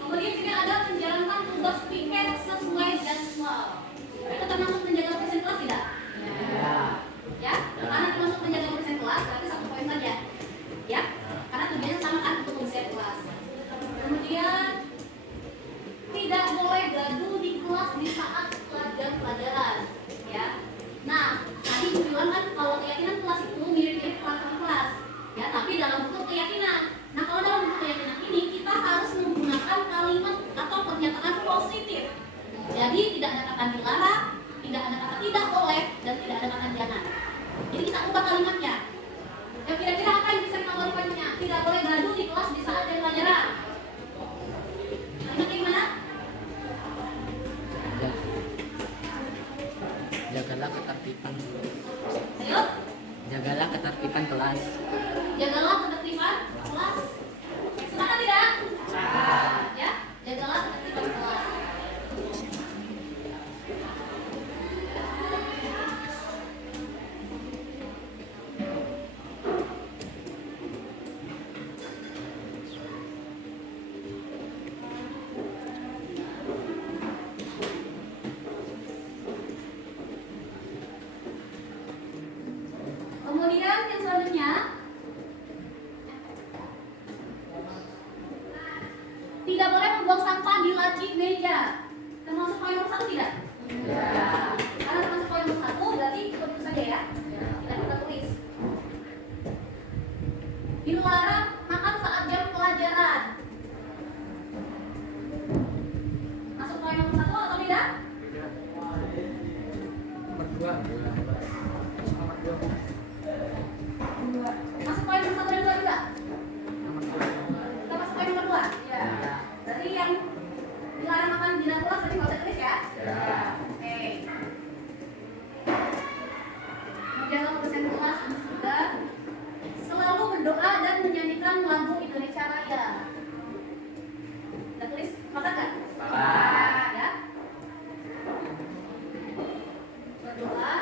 Kemudian ini ada menjalankan tugas piket sesuai jadwal. Itu termasuk menjaga persen kelas tidak? Ya, karena termasuk menjaga persen kelas berarti 1 poin saja. Ya, karena tujuannya sama kan untuk kebersihan kelas. Kemudian tidak boleh gaduh di kelas di saat pelajaran. Ya, nah tadi aku bilang kan kalau keyakinan kelas itu mirip-mirip peraturan kelas. Ya, tapi dalam bentuk keyakinan. Nah, kalau dalam bentuk keyakinan ini kita harus menggunakan kalimat atau pernyataan positif. Jadi tidak ada kata dilarang, tidak ada kata tidak boleh, dan tidak ada kata jangan. Jadi kita ubah kalimatnya. Ya, kira-kira apa yang bisa kita ubahnya? Tidak boleh gaduh di kelas di saat jam pelajaran. Kalimatnya gimana? Jagalah ketertiban. Ayo. Jagalah ketertiban kelas. Jagalah ketertiban kelas. Sepakat tidak? Ya, jagalah ketertiban kelas. Kemudian yang selanjutnya, tidak boleh membuang sampah di laci meja. Termasuk poin nomor 1 tidak? Ya. Karena termasuk poin nomor 1 berarti ikut saja ya. Kita tulis. Dilarang makan saat jam pelajaran. Masuk poin nomor 1 atau tidak? Nomor 2. Masuk poin nomor 1 dan 2 juga? Nomor 2. Kita masuk poin nomor 2? Ya. Berarti yang dilarang makan di dalam kelas tadi nggak usah tulis ya? Ya. Oke. Menjaga kebersihan kelas ini sudah. Selalu berdoa dan menyanyikan lagu Indonesia Raya. Kita tulis, sepakat kan? Sepakat. Ya. Berdoa.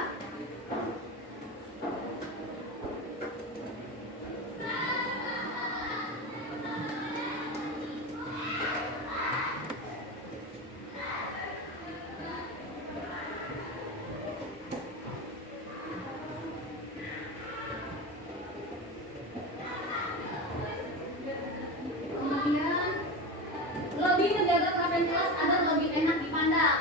Kemudian lebih menjaga kebersihan kelas agar lebih enak dipandang.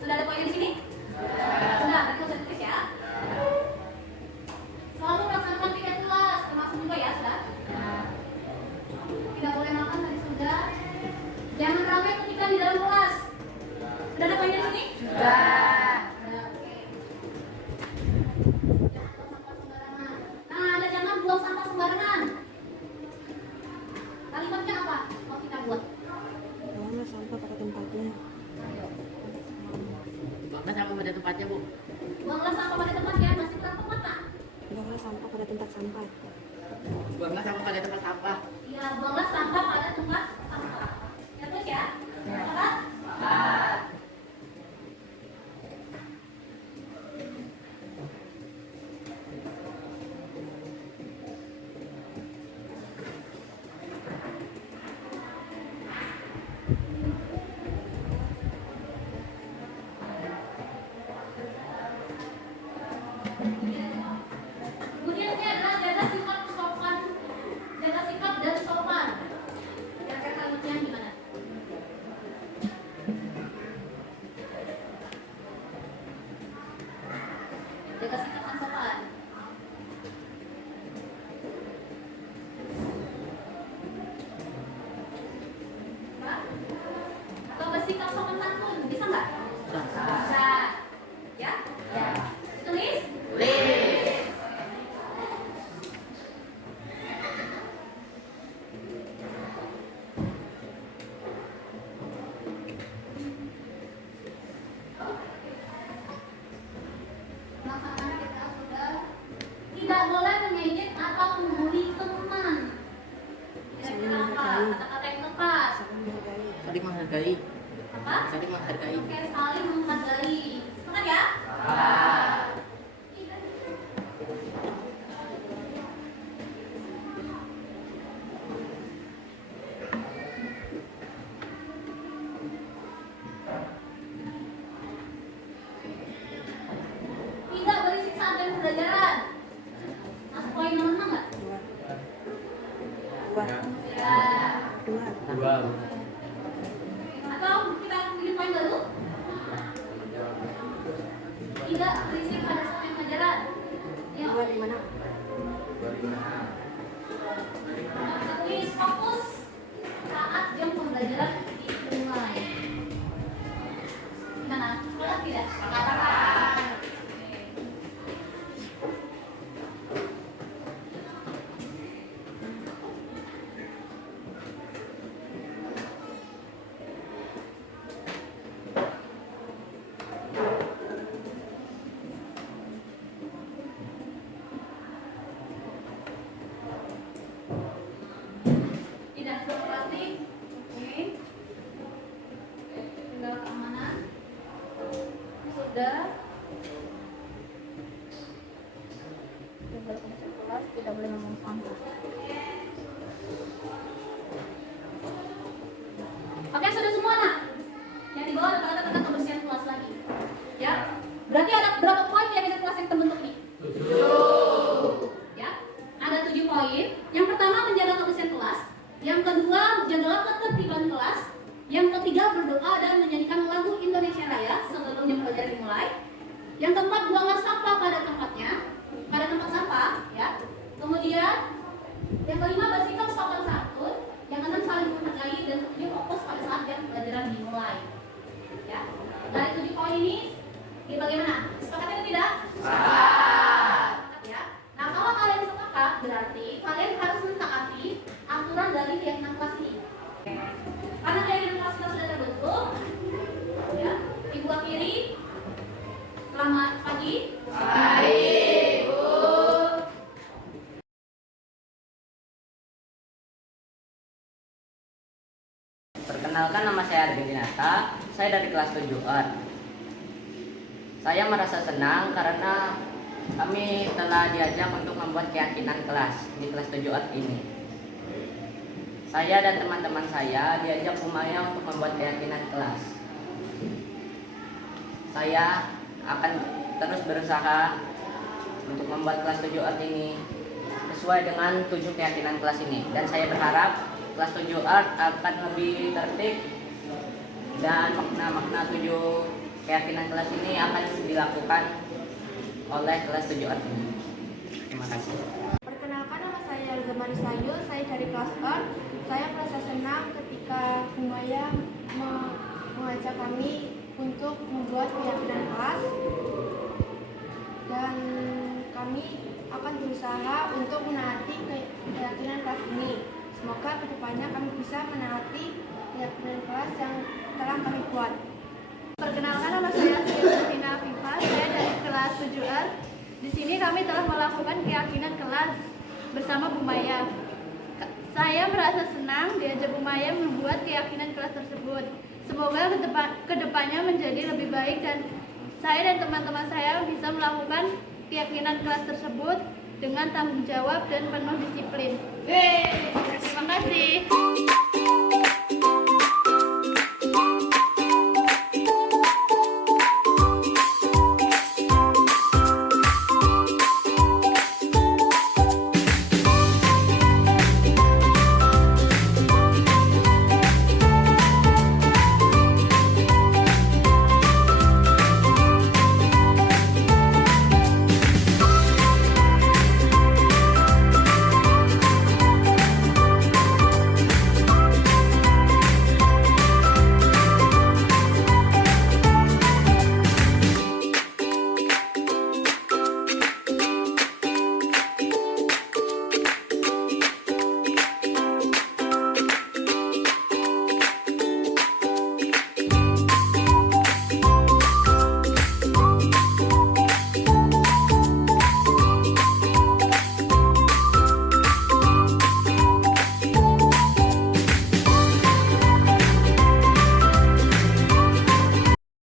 Sudah ada poinnya di sini? Sudah, berarti usah tulis ya. Selalu melaksanakan piket kelas, termasuk juga ya, sudah. Tidak boleh makan tadi sudah. Jangan ramai ketika di dalam kelas. Sudah ada poinnya di sini? Sudah. Oke. Nah, ada jangan buang sampah sembarangan. Kalimatnya apa? Mau kita buat? Buanglah sampah pada tempatnya. Buanglah sampah pada tempatnya, Bu. Buanglah sampah pada tempatnya, masih kurang tepat tak? Buanglah sampah pada tempat sampah. Buanglah sampah pada tempat sampah. Iya, buanglah sampah pada tempat sampah. Ya terus ya? Apa? saling menghargai. Oke, saling menghargai. Semangat ya. Tidak berisik saat jam pembelajaran. Masuk poin nomor 6 nggak? Ya. Dua. Atau kita bikin poin baru? Tidak berisik pada saat jam pembelajaran. Yuk. Tulis fokus saat jam pembelajaran dimulai. Gimana? Sekolah tidak? Katakan. Tidak perlu plastik. Oke. Tinggal keamanan. Sudah. Tinggal masuk kelas, tidak boleh ngomong sampah. Oke, sudah semua nak? Yang di bawah ada kata tentang kebersihan kelas lagi. Ya. Berarti ada berapa poin keyakinan kelas yang terbentuk nih? 7. Ya. Ada 7 poin. Yang pertama menjaga kebersihan kelas. Yang kedua jagalah ketertiban kelas. Yang ketiga berdoa dan menyanyikan lagu Indonesia Raya sebelum jam pelajaran dimulai. Yang keempat buanglah sampah pada tempatnya, pada tempat sampah, ya. Kemudian yang kelima bersihkan sopan santun. Yang keenam saling menghargai dan ketujuh fokus pada saat jam pelajaran dimulai. Ya. Dari 7 poin ini bagaimana? Sepakat atau tidak? Sepakat. Ya. Nah, kalau kalian sepakat berarti kalian harus mentaati aturan dari keyakinan kelas ini. Karena keyakinan kelas kita sudah terbentuk, ya. Ibu akhiri. Selamat pagi. Baik, Bu. Perkenalkan, nama saya Arvin Dinata. Saya dari kelas 7 Art. Saya merasa senang karena kami telah diajak untuk membuat keyakinan kelas di kelas 7 Art ini. Saya dan teman-teman saya diajak Umaya untuk membuat keyakinan kelas. Saya akan terus berusaha untuk membuat kelas 7 Art ini sesuai dengan 7 keyakinan kelas ini. Dan saya berharap kelas 7 Art akan lebih tertib dan makna-makna 7 keyakinan kelas ini akan dilakukan oleh kelas 7 Art ini. Terima kasih. Perkenalkan, nama saya Elza Marisayu, saya dari kelas Art. Saya merasa senang ketika Humaya mengajak kami untuk membuat keyakinan kelas, dan kami akan berusaha untuk menaati keyakinan kelas ini. Semoga kedepannya kami bisa menaati keyakinan kelas yang telah kami buat. Perkenalkan, nama saya Sylvina Viva, saya dari kelas 7R. Di sini kami telah melakukan keyakinan kelas bersama Bu Maya. Saya merasa senang diajak Bu Maya membuat keyakinan kelas tersebut. Semoga kedepannya menjadi lebih baik dan saya dan teman-teman saya bisa melakukan keyakinan kelas tersebut dengan tanggung jawab dan penuh disiplin. Terima kasih.